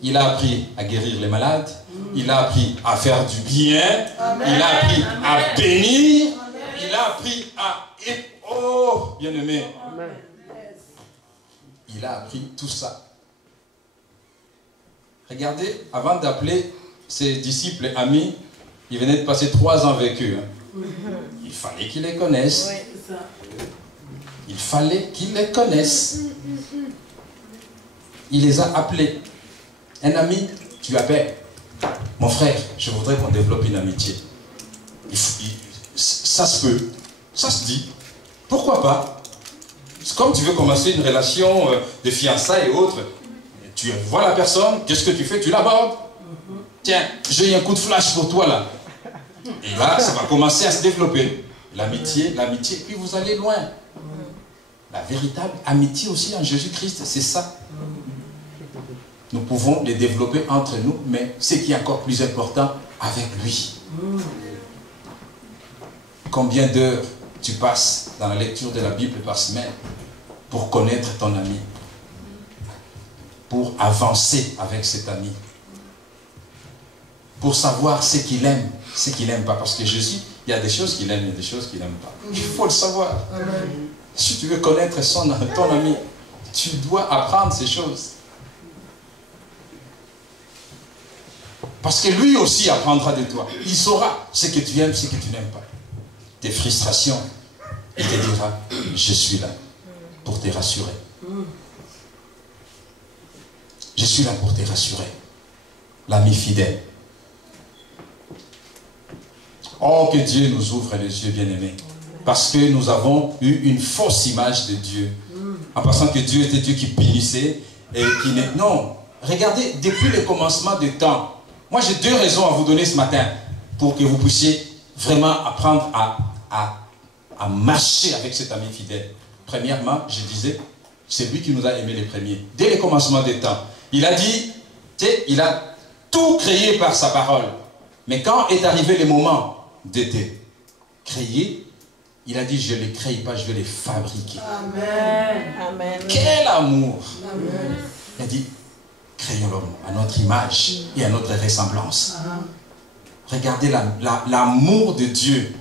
Il a appris à guérir les malades. Il a appris à faire du bien. Il a appris à bénir. Il a appris à... Oh, bien-aimé. Il a appris tout ça. Regardez, avant d'appeler ses disciples et amis, il venait de passer 3 ans avec eux. Il fallait qu'ils les connaissent. Il fallait qu'ils les connaissent. Il les a appelés. Un ami, tu appelles. Mon frère, je voudrais qu'on développe une amitié. Ça se peut. Ça se dit. Pourquoi pas? C'est comme tu veux commencer une relation de fiançailles et autres. Tu vois la personne, qu'est-ce que tu fais? Tu l'abordes. Tiens, j'ai un coup de flash pour toi là. Et là, ça va commencer à se développer. L'amitié, puis vous allez loin. La véritable amitié aussi en Jésus-Christ, c'est ça. Nous pouvons les développer entre nous, mais ce qui est encore plus important, avec lui. Combien d'heures tu passes dans la lecture de la Bible par semaine pour connaître ton ami? Pour avancer avec cet ami, pour savoir ce qu'il aime, ce qu'il n'aime pas. Parce que Jésus, il y a des choses qu'il aime, il y a des choses qu'il n'aime pas. Il faut le savoir. Si tu veux connaître ton ami, tu dois apprendre ces choses. Parce que lui aussi apprendra de toi. Il saura ce que tu aimes, ce que tu n'aimes pas. Tes frustrations, il te dira, je suis là pour te rassurer. Je suis là pour te rassurer. L'ami fidèle. Oh, que Dieu nous ouvre les yeux, bien-aimés. Parce que nous avons eu une fausse image de Dieu. En pensant que Dieu était Dieu qui punissait et qui n'est... Non. Regardez, depuis le commencement des temps, moi j'ai 2 raisons à vous donner ce matin pour que vous puissiez vraiment apprendre à marcher avec cet ami fidèle. Premièrement, je disais, c'est lui qui nous a aimés les premiers. Dès le commencement des temps. Il a dit, tu sais, il a tout créé par sa parole. Mais quand est arrivé le moment d'être créé, il a dit, je ne les crée pas, je vais les fabriquer. Amen. Amen. Quel amour! Amen. Il a dit, créons l'homme à notre image et à notre ressemblance. Regardez l'amour de Dieu.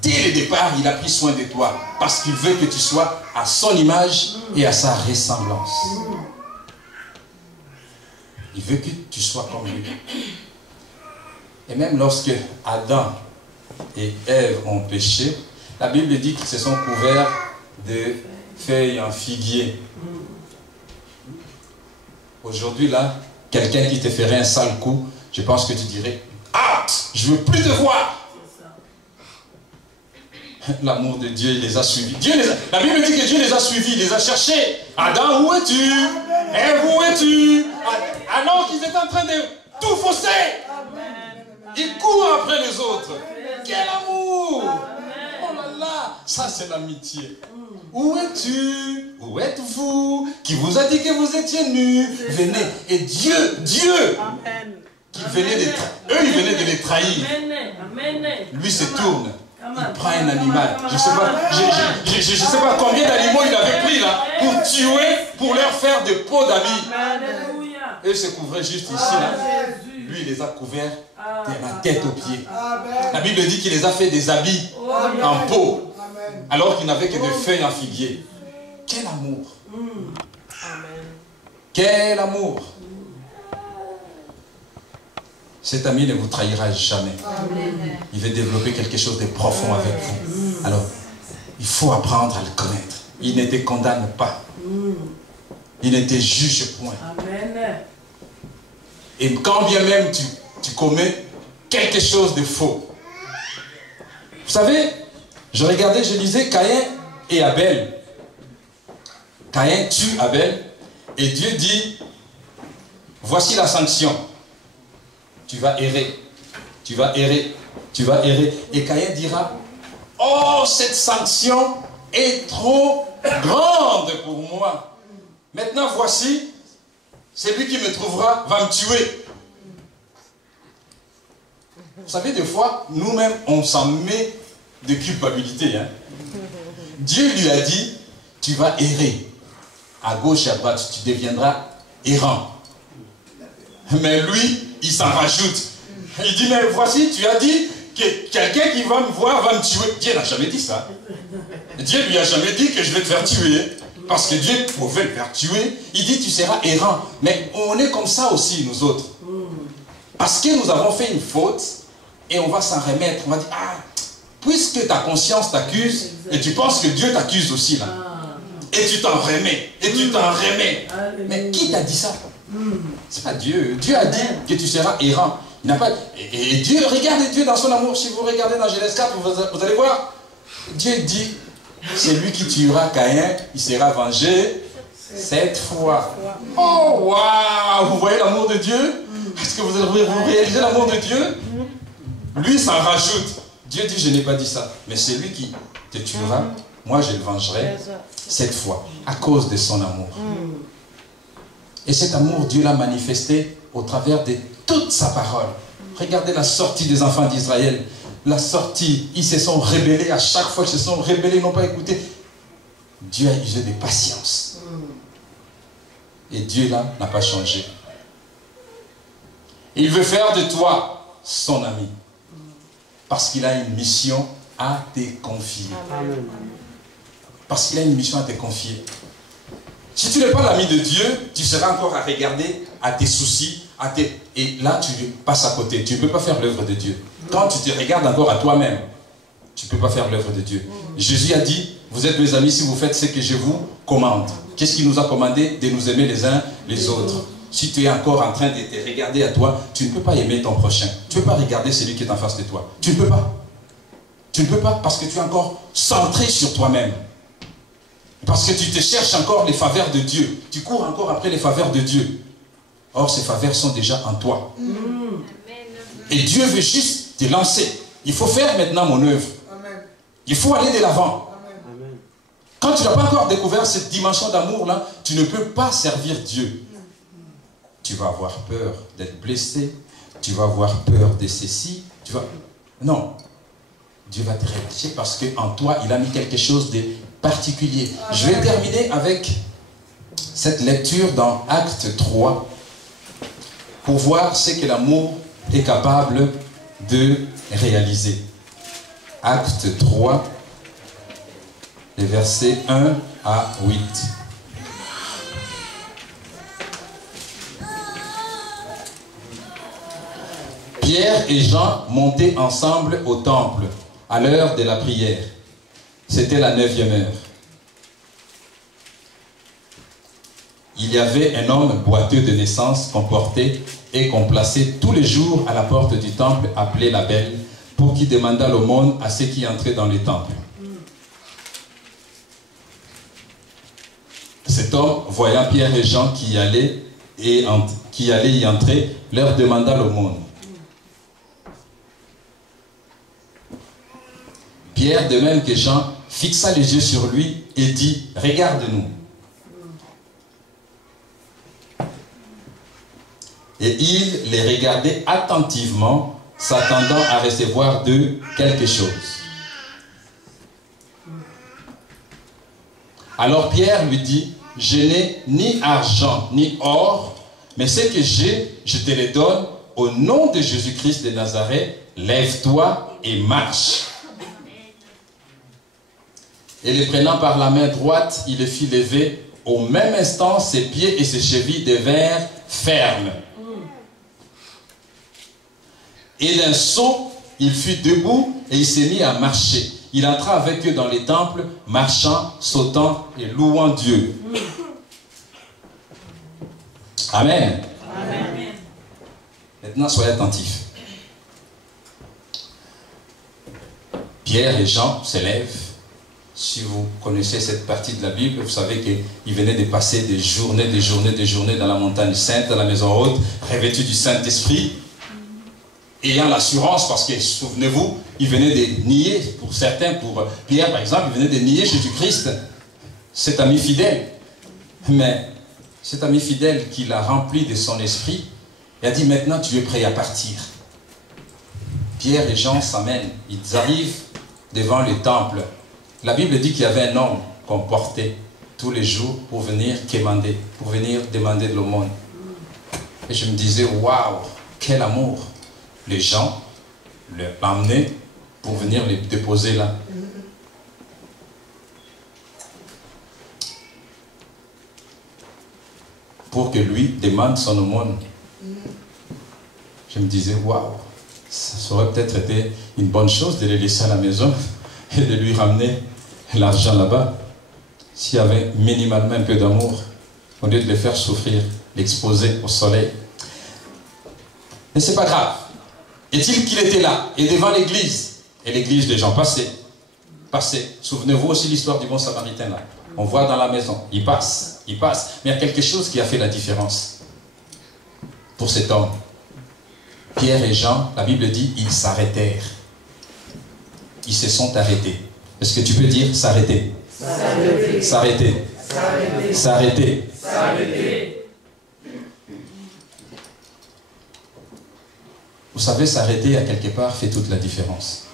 Dès le départ, il a pris soin de toi parce qu'il veut que tu sois à son image et à sa ressemblance. Il veut que tu sois comme lui. Et même lorsque Adam et Ève ont péché, la Bible dit qu'ils se sont couverts de feuilles en figuier. Aujourd'hui, là, quelqu'un qui te ferait un sale coup, je pense que tu dirais, ah, je ne veux plus te voir. L'amour de Dieu, il les a suivis. La Bible dit que Dieu les a suivis, il les a cherchés. Adam, où es-tu? Ève, où es-tu? Alors qu'ils étaient en train de tout fausser. Ils courent après les autres. Quel amour! Oh là là, ça c'est l'amitié. Où es-tu? Où êtes-vous? Qui vous a dit que vous étiez nus? Venez. Et Dieu, qu'ils venaient eux, ils venaient de les trahir. Lui se tourne, il prend un animal. Je ne sais pas combien d'animaux il avait pris là pour tuer, pour leur faire des peaux d'habits. Eux se couvraient juste ici là. Lui, il les a couverts de la tête aux pieds. La Bible dit qu'il les a fait des habits en peau, alors qu'il n'avait que des feuilles en figuier. Quel amour! Quel amour! Cet ami ne vous trahira jamais. Il veut développer quelque chose de profond avec vous. Alors, il faut apprendre à le connaître. Il ne te condamne pas. Il ne te juge point. Et quand bien même tu commets quelque chose de faux. Vous savez, je regardais, je lisais Caïn et Abel. Caïn tue Abel et Dieu dit, voici la sanction. Tu vas errer, tu vas errer, tu vas errer. Et Caïn dira, oh, cette sanction est trop grande pour moi. Maintenant, voici, celui qui me trouvera va me tuer. Vous savez, des fois, nous-mêmes, on s'en met de culpabilité. Hein? Dieu lui a dit, tu vas errer. À gauche et à droite, tu deviendras errant. Mais lui, il s'en rajoute. Il dit, mais voici, tu as dit que quelqu'un qui va me voir va me tuer. Dieu n'a jamais dit ça. Dieu lui a jamais dit que je vais te faire tuer. Parce que Dieu pouvait le faire tuer. Il dit, tu seras errant. Mais on est comme ça aussi, nous autres. Parce que nous avons fait une faute, et on va s'en remettre. On va dire, ah, puisque ta conscience t'accuse, et tu penses que Dieu t'accuse aussi là. Et tu t'en remets. Et tu t'en remets. Mais qui t'a dit ça? C'est pas Dieu. Dieu a dit que tu seras errant. Il n'a pas... Et Dieu, regardez Dieu dans son amour. Si vous regardez dans Genèse 4, vous allez voir. Dieu dit, c'est lui qui tuera Caïn, il sera vengé 7 fois. Oh, waouh! Vous voyez l'amour de Dieu? Est-ce que vous réalisez l'amour de Dieu? Lui s'en rajoute. Dieu dit, je n'ai pas dit ça. Mais c'est lui qui te tuera. Moi, je le vengerai 7 fois. À cause de son amour. Et cet amour, Dieu l'a manifesté au travers de toute sa parole. Regardez la sortie des enfants d'Israël. La sortie, ils se sont rebellés. À chaque fois qu'ils se sont rebellés, ils n'ont pas écouté. Dieu a usé de patience. Et Dieu là n'a pas changé. Il veut faire de toi son ami. Parce qu'il a une mission à te confier. Parce qu'il a une mission à te confier. Si tu n'es pas l'ami de Dieu, tu seras encore à regarder à tes soucis, et là tu passes à côté. Tu ne peux pas faire l'œuvre de Dieu. Quand tu te regardes encore à toi-même, tu ne peux pas faire l'œuvre de Dieu. Jésus a dit, vous êtes mes amis si vous faites ce que je vous commande. Qu'est-ce qu'il nous a commandé? De nous aimer les uns les autres. Si tu es encore en train de te regarder à toi, tu ne peux pas aimer ton prochain. Tu ne peux pas regarder celui qui est en face de toi. Tu ne peux pas. Tu ne peux pas parce que tu es encore centré sur toi-même. Parce que tu te cherches encore les faveurs de Dieu. Tu cours encore après les faveurs de Dieu. Or, ces faveurs sont déjà en toi. Et Dieu veut juste te lancer. Il faut faire maintenant mon œuvre. Il faut aller de l'avant. Quand tu n'as pas encore découvert cette dimension d'amour-là, tu ne peux pas servir Dieu. Tu vas avoir peur d'être blessé. Tu vas avoir peur de ceci. Non. Dieu va te relâcher parce qu'en toi, il a mis quelque chose de particulier. Je vais terminer avec cette lecture dans Acte 3 pour voir ce que l'amour est capable de réaliser. Acte 3, les versets 1 à 8. Pierre et Jean montaient ensemble au temple à l'heure de la prière. C'était la 9e heure. Il y avait un homme boiteux de naissance qu'on portait et qu'on plaçait tous les jours à la porte du temple appelé la Belle pour qu'il demandât l'aumône à ceux qui entraient dans le temple. Cet homme, voyant Pierre et Jean qui allaient y entrer, leur demanda l'aumône. Pierre, de même que Jean, fixa les yeux sur lui et dit, « Regarde-nous. » Et il les regardait attentivement, s'attendant à recevoir d'eux quelque chose. Alors Pierre lui dit, je n'ai ni argent ni or, mais ce que j'ai, je te le donne. Au nom de Jésus-Christ de Nazareth, lève-toi et marche. Et le prenant par la main droite, il le fit lever. Au même instant, ses pieds et ses chevilles devinrent fermes. Et d'un saut, il fut debout et il s'est mis à marcher. Il entra avec eux dans les temples, marchant, sautant et louant Dieu. Amen. Amen. Maintenant, soyez attentifs. Pierre et Jean se lèvent. Si vous connaissez cette partie de la Bible, vous savez qu'ils venaient de passer des journées dans la montagne sainte, dans la maison haute, revêtus du Saint-Esprit, ayant l'assurance, parce que, souvenez-vous, ils venaient de nier, pour certains, pour Pierre par exemple, il venait de nier Jésus-Christ, cet ami fidèle. Mais cet ami fidèle qui l'a rempli de son esprit, il a dit, maintenant tu es prêt à partir. Pierre et Jean s'amènent, ils arrivent devant le temple. La Bible dit qu'il y avait un homme qu'on portait tous les jours pour venir quémander, pour venir demander de l'aumône. Et je me disais, waouh, quel amour! Les gens l'emmenaient pour venir les déposer là. Pour que lui demande son aumône. Je me disais, waouh, ça aurait peut-être été une bonne chose de les laisser à la maison et de lui ramener l'argent là-bas. S'il y avait minimalement un peu d'amour, au lieu de les faire souffrir, l'exposer au soleil. Mais c'est pas grave. Est-il qu'il était là, et devant l'église, et l'église des gens passaient. Souvenez-vous aussi l'histoire du bon samaritain là. On voit dans la maison, il passe. Mais il y a quelque chose qui a fait la différence pour cet homme. Pierre et Jean, la Bible dit, ils s'arrêtèrent. Ils se sont arrêtés. Est-ce que tu peux dire s'arrêter? S'arrêter. S'arrêter. S'arrêter. S'arrêter. Vous savez, s'arrêter à quelque part fait toute la différence.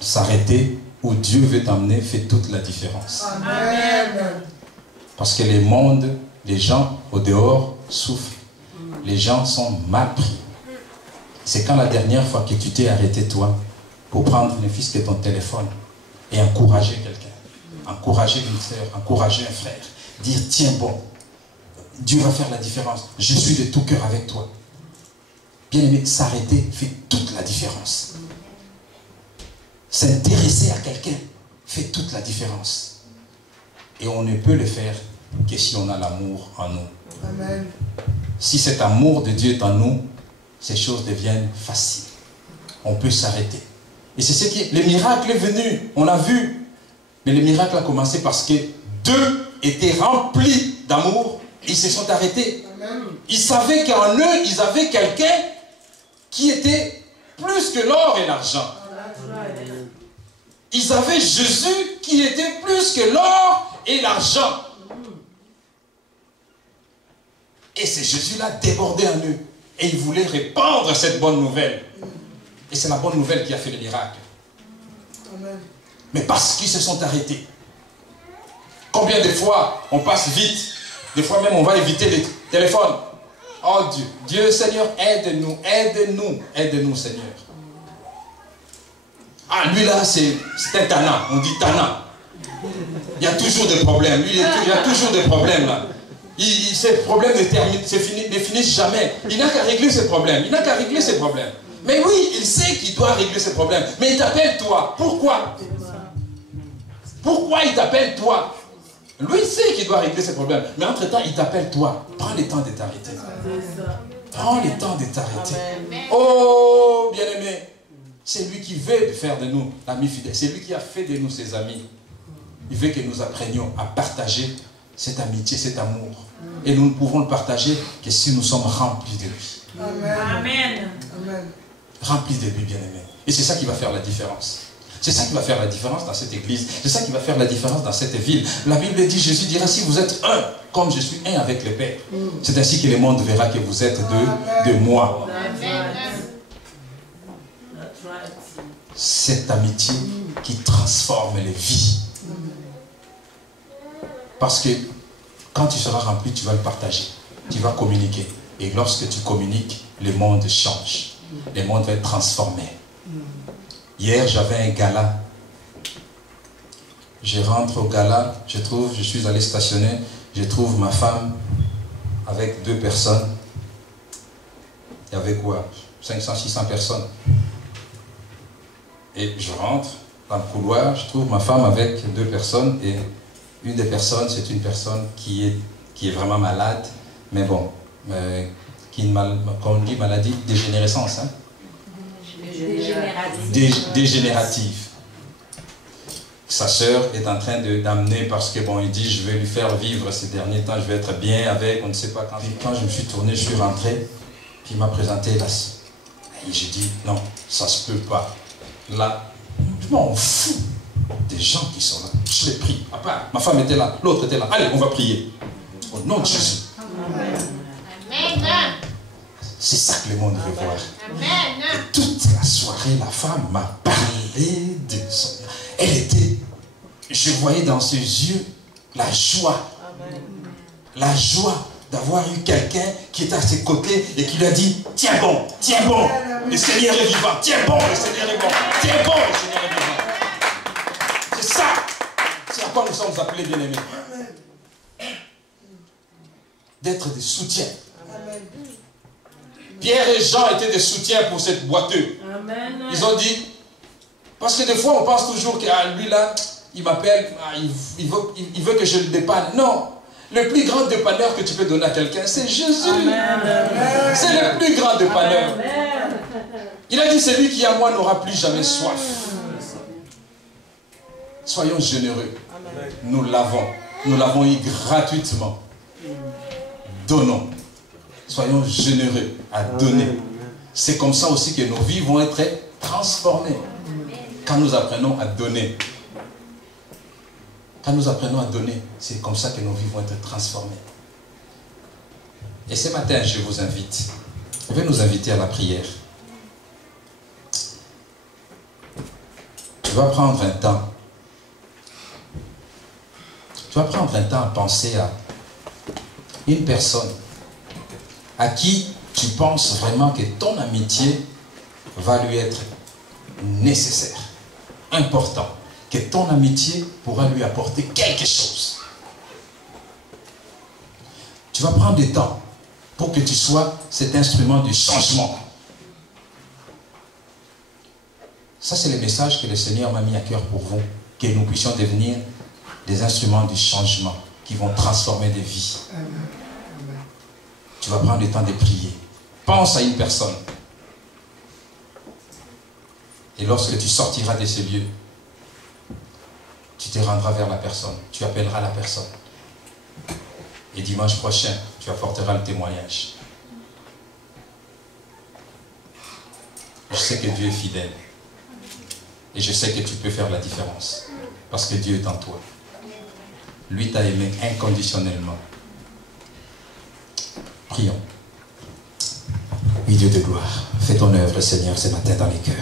S'arrêter où Dieu veut t'emmener fait toute la différence. Amen. Parce que le monde, les gens au dehors souffrent. Les gens sont mal pris. C'est quand la dernière fois que tu t'es arrêté toi pour prendre ne fût-ce que ton téléphone et encourager quelqu'un, encourager une sœur, encourager un frère, dire tiens bon, Dieu va faire la différence, je suis de tout cœur avec toi. Bien aimé, s'arrêter fait toute la différence. S'intéresser à quelqu'un fait toute la différence. Et on ne peut le faire que si on a l'amour en nous. Amen. Si cet amour de Dieu est en nous, ces choses deviennent faciles. On peut s'arrêter. Et c'est ce qui... Le miracle est venu, on l'a vu. Mais le miracle a commencé parce que deux étaient remplis d'amour. Ils se sont arrêtés. Amen. Ils savaient qu'en eux, ils avaient quelqu'un qui était plus que l'or et l'argent. Ils avaient Jésus qui était plus que l'or et l'argent. Et ce Jésus-là débordait en eux. Et ils voulaient répandre cette bonne nouvelle. Et c'est la bonne nouvelle qui a fait le miracle. Amen. Mais parce qu'ils se sont arrêtés. Combien de fois on passe vite? Des fois même on va éviter les téléphones. Oh Dieu, Dieu Seigneur, aide-nous, aide-nous, aide-nous Seigneur. Ah lui là c'est un tannant, on dit tannant. Il y a toujours des problèmes, lui il y a toujours des problèmes là. Ces problèmes ne finissent jamais. Il n'a qu'à régler ses problèmes, il n'a qu'à régler ses problèmes. Mais oui, il sait qu'il doit régler ses problèmes. Mais il t'appelle toi, pourquoi? Pourquoi il t'appelle toi? Lui, il sait qu'il doit régler ses problèmes. Mais entre-temps, il t'appelle toi. Prends le temps de t'arrêter. Prends le temps de t'arrêter. Oh, bien-aimé. C'est lui qui veut faire de nous amis fidèles. C'est lui qui a fait de nous ses amis. Il veut que nous apprenions à partager cette amitié, cet amour. Et nous ne pouvons le partager que si nous sommes remplis de lui. Amen. Amen. Remplis de lui, bien-aimé. Et c'est ça qui va faire la différence. C'est ça qui va faire la différence dans cette église. C'est ça qui va faire la différence dans cette ville. La Bible dit, Jésus dira, si vous êtes un, comme je suis un avec le Père, c'est ainsi que le monde verra que vous êtes de moi. Cette amitié qui transforme les vies. Parce que quand tu seras rempli, tu vas le partager. Tu vas communiquer. Et lorsque tu communiques, le monde change. Le monde va être transformé. Hier, j'avais un gala. Je rentre au gala, je suis allé stationner, je trouve ma femme avec 2 personnes. Il y avait quoi? 500, 600 personnes. Et je rentre dans le couloir, je trouve ma femme avec 2 personnes et une des personnes, c'est une personne qui est vraiment malade, mais bon, quand on dit maladie, dégénérescence, hein? Dégénérative. Sa sœur est en train d'amener parce que bon, il dit je vais lui faire vivre ces derniers temps, je vais être bien avec, on ne sait pas quand. Puis quand je me suis tourné, je suis rentré, puis il m'a présenté là. Et j'ai dit non, ça se peut pas. Là, je m'en fous des gens qui sont là. Je l'ai pris. Après, ma femme était là, l'autre était là. Allez, on va prier. Au nom de Jésus. Amen. C'est ça que le monde veut voir. Amen. Et toute la soirée, la femme m'a parlé de son... Elle était... Je voyais dans ses yeux la joie. Amen. La joie d'avoir eu quelqu'un qui était à ses côtés et qui lui a dit « Tiens bon, le Seigneur est vivant. Tiens bon, le Seigneur est bon. Tiens bon, le Seigneur est vivant. » C'est ça. C'est à quoi nous sommes appelés, bien-aimés. D'être des soutiens. Amen. Pierre et Jean étaient des soutiens pour cette boiteux. Amen. Ils ont dit, parce que des fois on pense toujours qu'à lui là, il m'appelle, il veut que je le dépanne. Non, le plus grand dépanneur que tu peux donner à quelqu'un, c'est Jésus. C'est le plus grand dépanneur. Amen. Il a dit, celui qui est à moi n'aura plus jamais soif. Soyons généreux. Amen. Nous l'avons eu gratuitement. Donnons. Soyons généreux à donner. C'est comme ça aussi que nos vies vont être transformées. Quand nous apprenons à donner. Quand nous apprenons à donner, c'est comme ça que nos vies vont être transformées. Et ce matin, je vous invite. Je vais nous inviter à la prière. Tu vas prendre un temps. Tu vas prendre un temps à penser à une personne à qui tu penses vraiment que ton amitié va lui être nécessaire, important, que ton amitié pourra lui apporter quelque chose. Tu vas prendre du temps pour que tu sois cet instrument du changement. Ça, c'est le message que le Seigneur m'a mis à cœur pour vous, que nous puissions devenir des instruments du changement qui vont transformer des vies. Tu vas prendre le temps de prier. Pense à une personne. Et lorsque tu sortiras de ces lieux, tu te rendras vers la personne. Tu appelleras la personne. Et dimanche prochain, tu apporteras le témoignage. Je sais que Dieu est fidèle. Et je sais que tu peux faire la différence. Parce que Dieu est en toi. Lui t'a aimé inconditionnellement. Prions. Oui, Dieu de gloire, fais ton œuvre, Seigneur, ce matin dans les cœurs.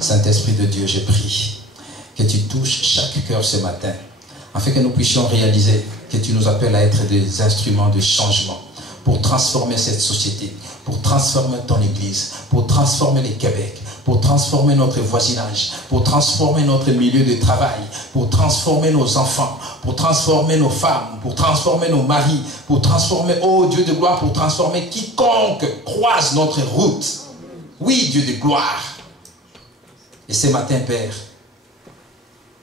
Saint-Esprit de Dieu, je prie que tu touches chaque cœur ce matin, afin que nous puissions réaliser que tu nous appelles à être des instruments de changement pour transformer cette société, pour transformer ton Église, pour transformer le Québec, pour transformer notre voisinage, pour transformer notre milieu de travail, pour transformer nos enfants, pour transformer nos femmes, pour transformer nos maris, pour transformer, oh Dieu de gloire, pour transformer quiconque croise notre route. Oui, Dieu de gloire. Et ce matin, Père,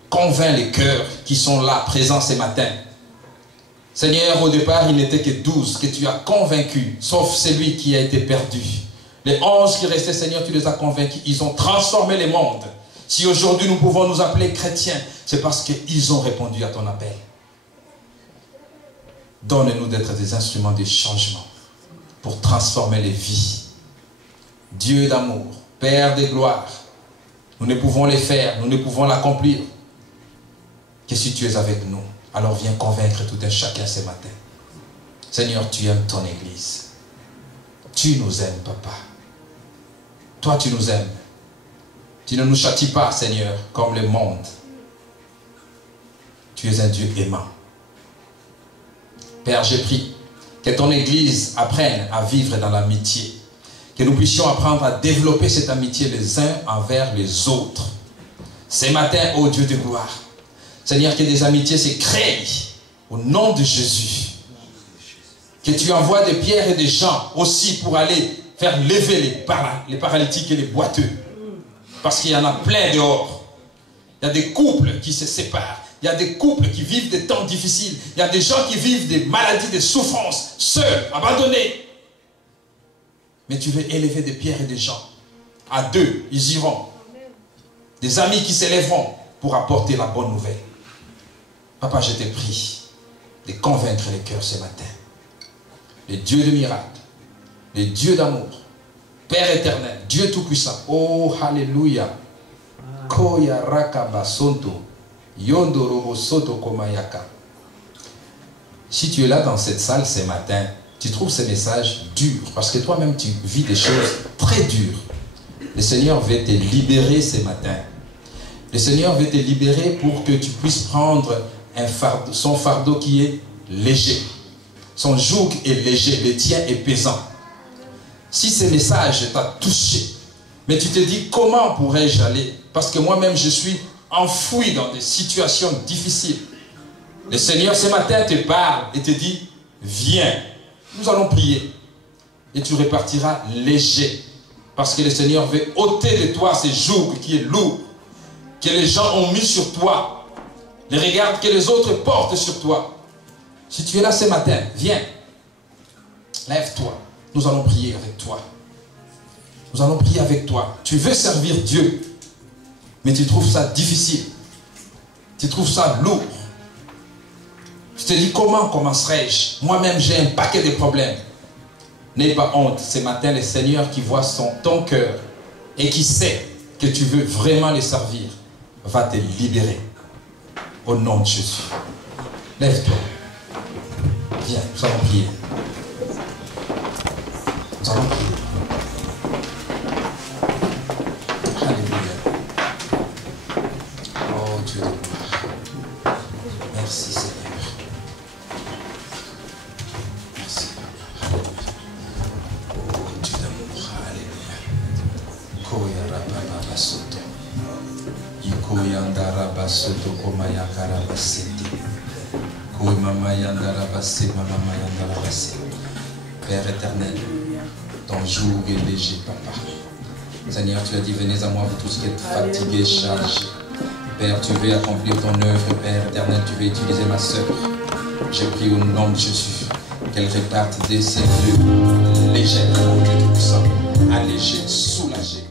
convainc les cœurs qui sont là, présents ce matin. Seigneur, au départ, il n'était que 12 que tu as convaincus, sauf celui qui a été perdu. Les 11 qui restaient, Seigneur, tu les as convaincus. Ils ont transformé le monde. Si aujourd'hui nous pouvons nous appeler chrétiens, c'est parce qu'ils ont répondu à ton appel. Donne-nous d'être des instruments de changement pour transformer les vies. Dieu d'amour, Père de gloire, Nous ne pouvons les faire, nous ne pouvons l'accomplir que si tu es avec nous. Alors viens convaincre tout un chacun ce matin. Seigneur, tu aimes ton Église. Tu nous aimes, Papa. Toi, tu nous aimes. Tu ne nous châties pas, Seigneur, comme le monde. Tu es un Dieu aimant. Père, j'ai pris que ton Église apprenne à vivre dans l'amitié. Que nous puissions apprendre à développer cette amitié les uns envers les autres. Ce matin, ô Dieu de gloire, Seigneur, que des amitiés se créent au nom de Jésus. Que tu envoies des pierres et des gens aussi pour aller faire lever les paralytiques et les boiteux. Parce qu'il y en a plein dehors. Il y a des couples qui se séparent. Il y a des couples qui vivent des temps difficiles. Il y a des gens qui vivent des maladies, des souffrances, seuls, abandonnés. Mais tu veux élever des pierres et des gens. À deux, ils iront. Des amis qui s'élèveront pour apporter la bonne nouvelle. Papa, je te prie de convaincre les cœurs ce matin. Le Dieu de miracles, le Dieu d'amour, Père éternel, Dieu tout-puissant. Oh, alléluia. Koya raka basonto. Yondo robo soto komayaka. Si tu es là dans cette salle ce matin, tu trouves ce message dur, parce que toi-même tu vis des choses très dures. Le Seigneur veut te libérer ce matin. Le Seigneur veut te libérer pour que tu puisses prendre son fardeau qui est léger. Son joug est léger, le tien est pesant. Si ce message t'a touché, mais tu te dis comment pourrais-je aller? Parce que moi-même je suis enfoui dans des situations difficiles. Le Seigneur ce matin te parle et te dit, viens, nous allons prier. Et tu repartiras léger. Parce que le Seigneur veut ôter de toi ce joug qui est lourd, que les gens ont mis sur toi, les regards que les autres portent sur toi. Si tu es là ce matin, viens, lève-toi, nous allons prier avec toi. Nous allons prier avec toi. Tu veux servir Dieu, mais tu trouves ça difficile. Tu trouves ça lourd. Tu te dis, comment commencerai-je? Moi-même, j'ai un paquet de problèmes. N'aie pas honte. Ce matin, le Seigneur qui voit ton cœur et qui sait que tu veux vraiment le servir, va te libérer. Au nom de Jésus. Lève-toi. Viens, nous allons prier. Nous allons prier. Alléluia. Oh Dieu de gloire. Merci Seigneur. Merci Papa. Oh Dieu d'amour. Alléluia. Koya rababa basoto. Ikoya ndara basoto komaya karabaseti. Koya mama yandara basse, mama yandara basse. Père éternel, ton joug est léger, Papa. Seigneur, tu as dit, venez à moi, vous tous qui êtes fatigués, chargés. Père, tu veux accomplir ton œuvre, Père éternel, tu veux utiliser ma sœur. Je prie au nom de Jésus qu'elle reparte de ces lieux légers, au Dieu tout-puissant, allégée, soulagée.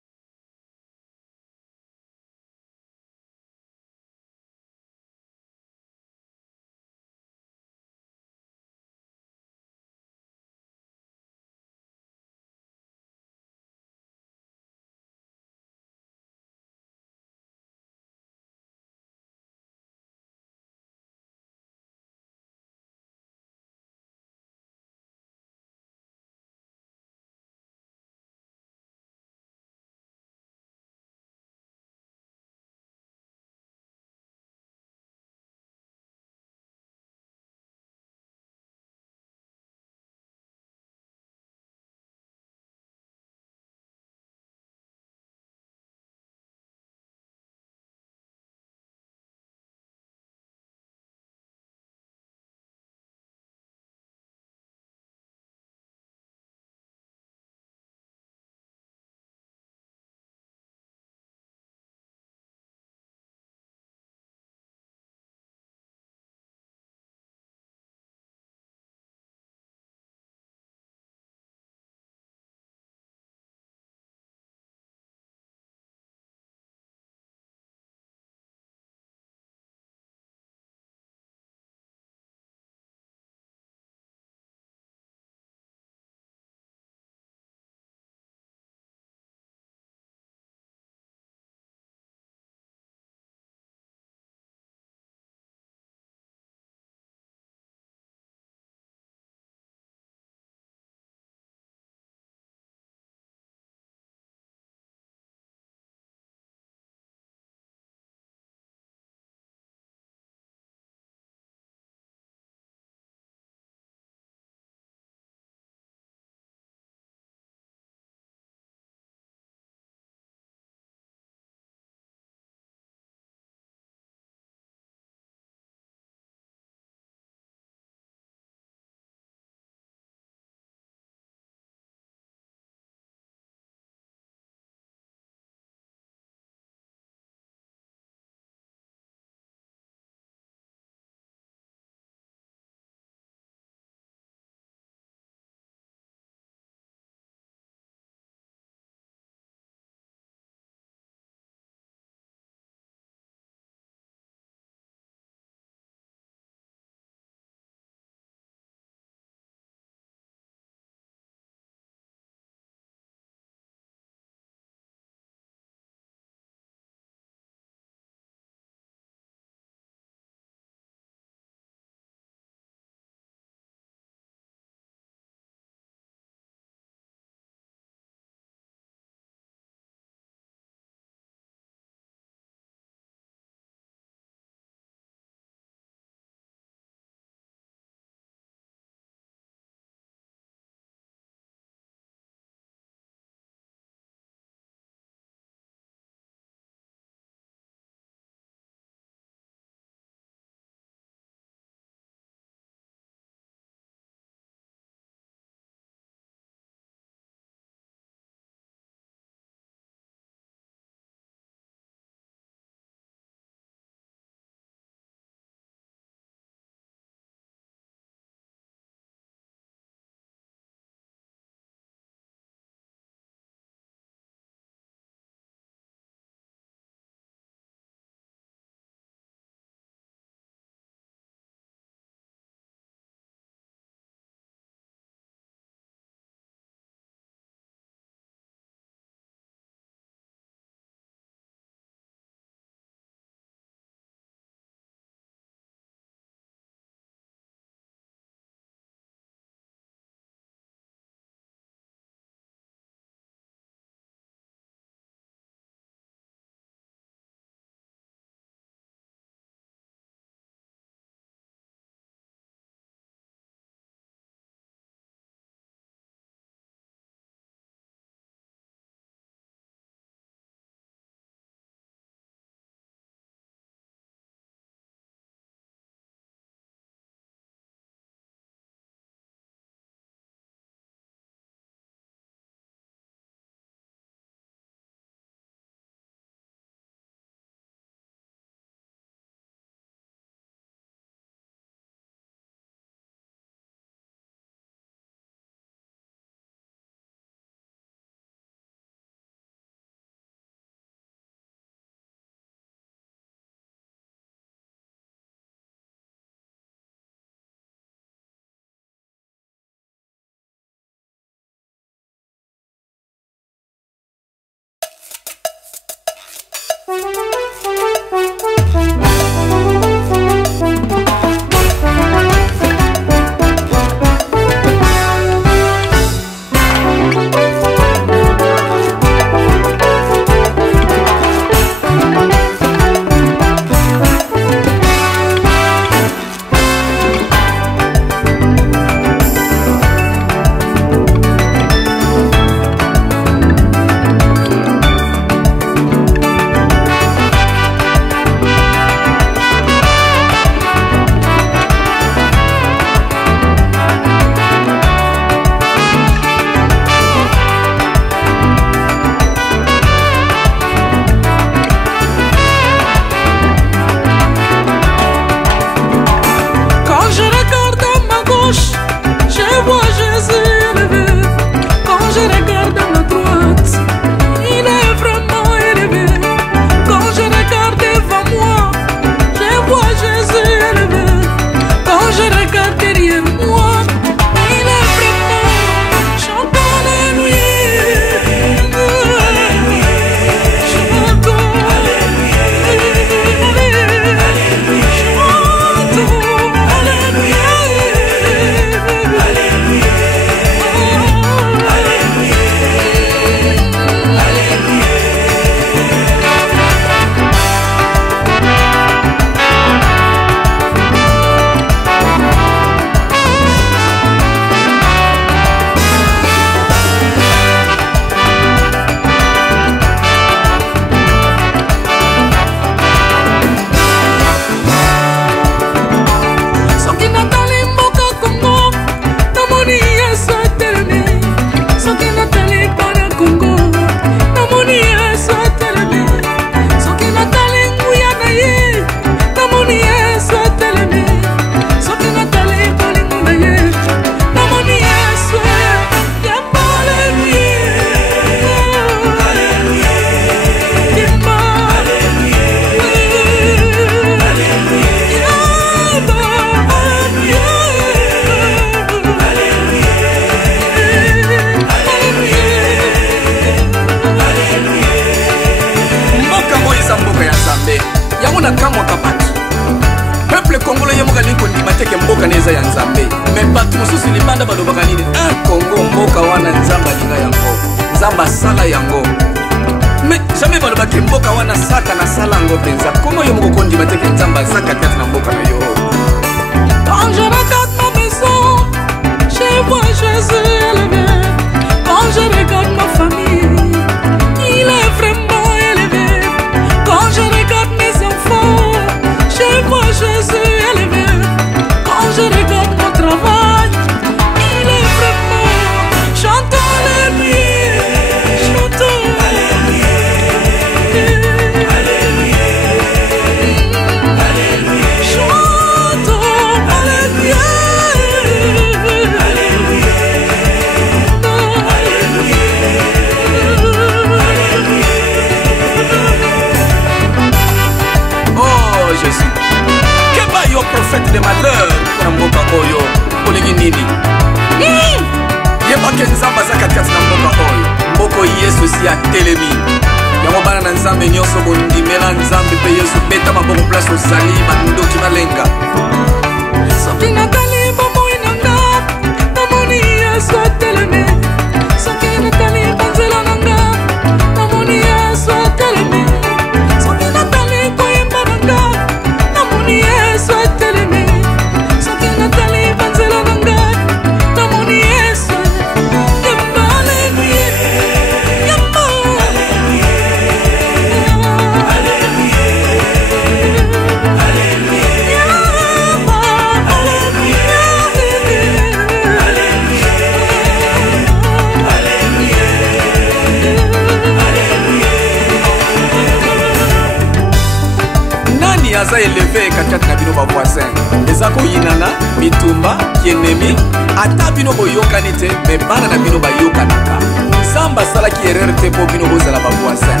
aza élevé kati na bino ba voisin ezako yinana mitumba kienemi ata bino boyokani te me bana na bino bayokanaka Nzambe asalaki erreur te po bino bozala ba voisin.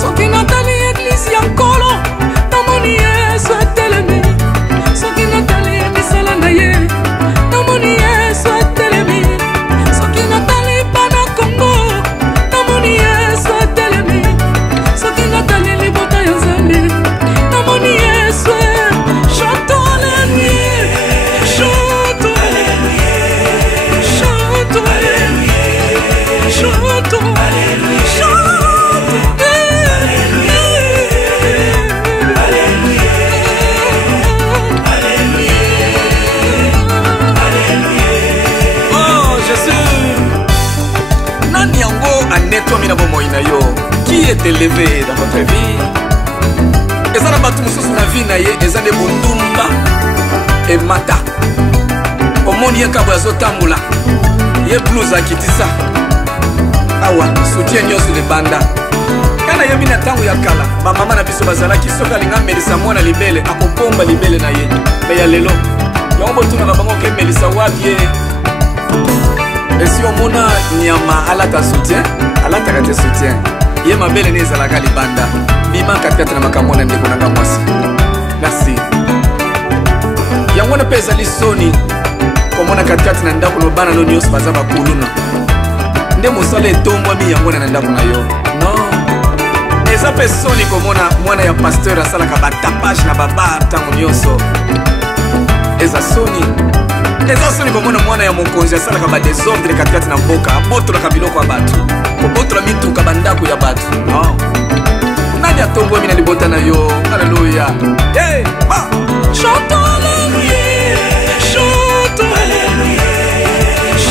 Soki natali église ya nkolo namoni Yesu atelemi soki natali misala na ye namoni Yesu atelemi est élevé dans votre vie. Eza na bato mosusu na vie na ye eza nde bundumba emata omoni ye kabo azotambola ye blues akitisa awa soutien nyonso libanda kana yebi na ntango ya kala bamama na biso bazalaki soki alinga amelisa mwana libele akopomba libele na ye me ya lelo yango botunaka bango okemelisa wapi ye esi omona nyama alata soutien alataka te soutien ye mabele ne ezalaka libanda bima katikati na makambo na ndeko nanga mwasi. Merci yango wana mpe ezali soni komona katikati na ndako lobana no nyonso baza bakuluna nde mosala etombwami yango na ndako na yo non eza mpe soni komona mwana ya pasteur asalaka batapage na babar ntango nyonso eza soni komona mwana ya mokonzi asalaka badesordre katikati na mboka abotolaka biloko ya bato kobotola mituka bandako ya bato non nani atombwami na libota na yo alleluya hey, chante alléluia, chante alléluia,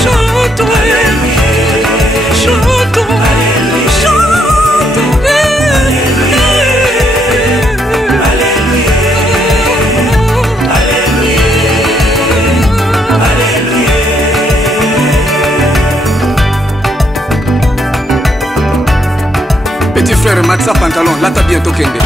chante alléluia, chante alléluia, chante alléluia, alléluia. Petit frère Matza pantalon, là t'as bien tokende.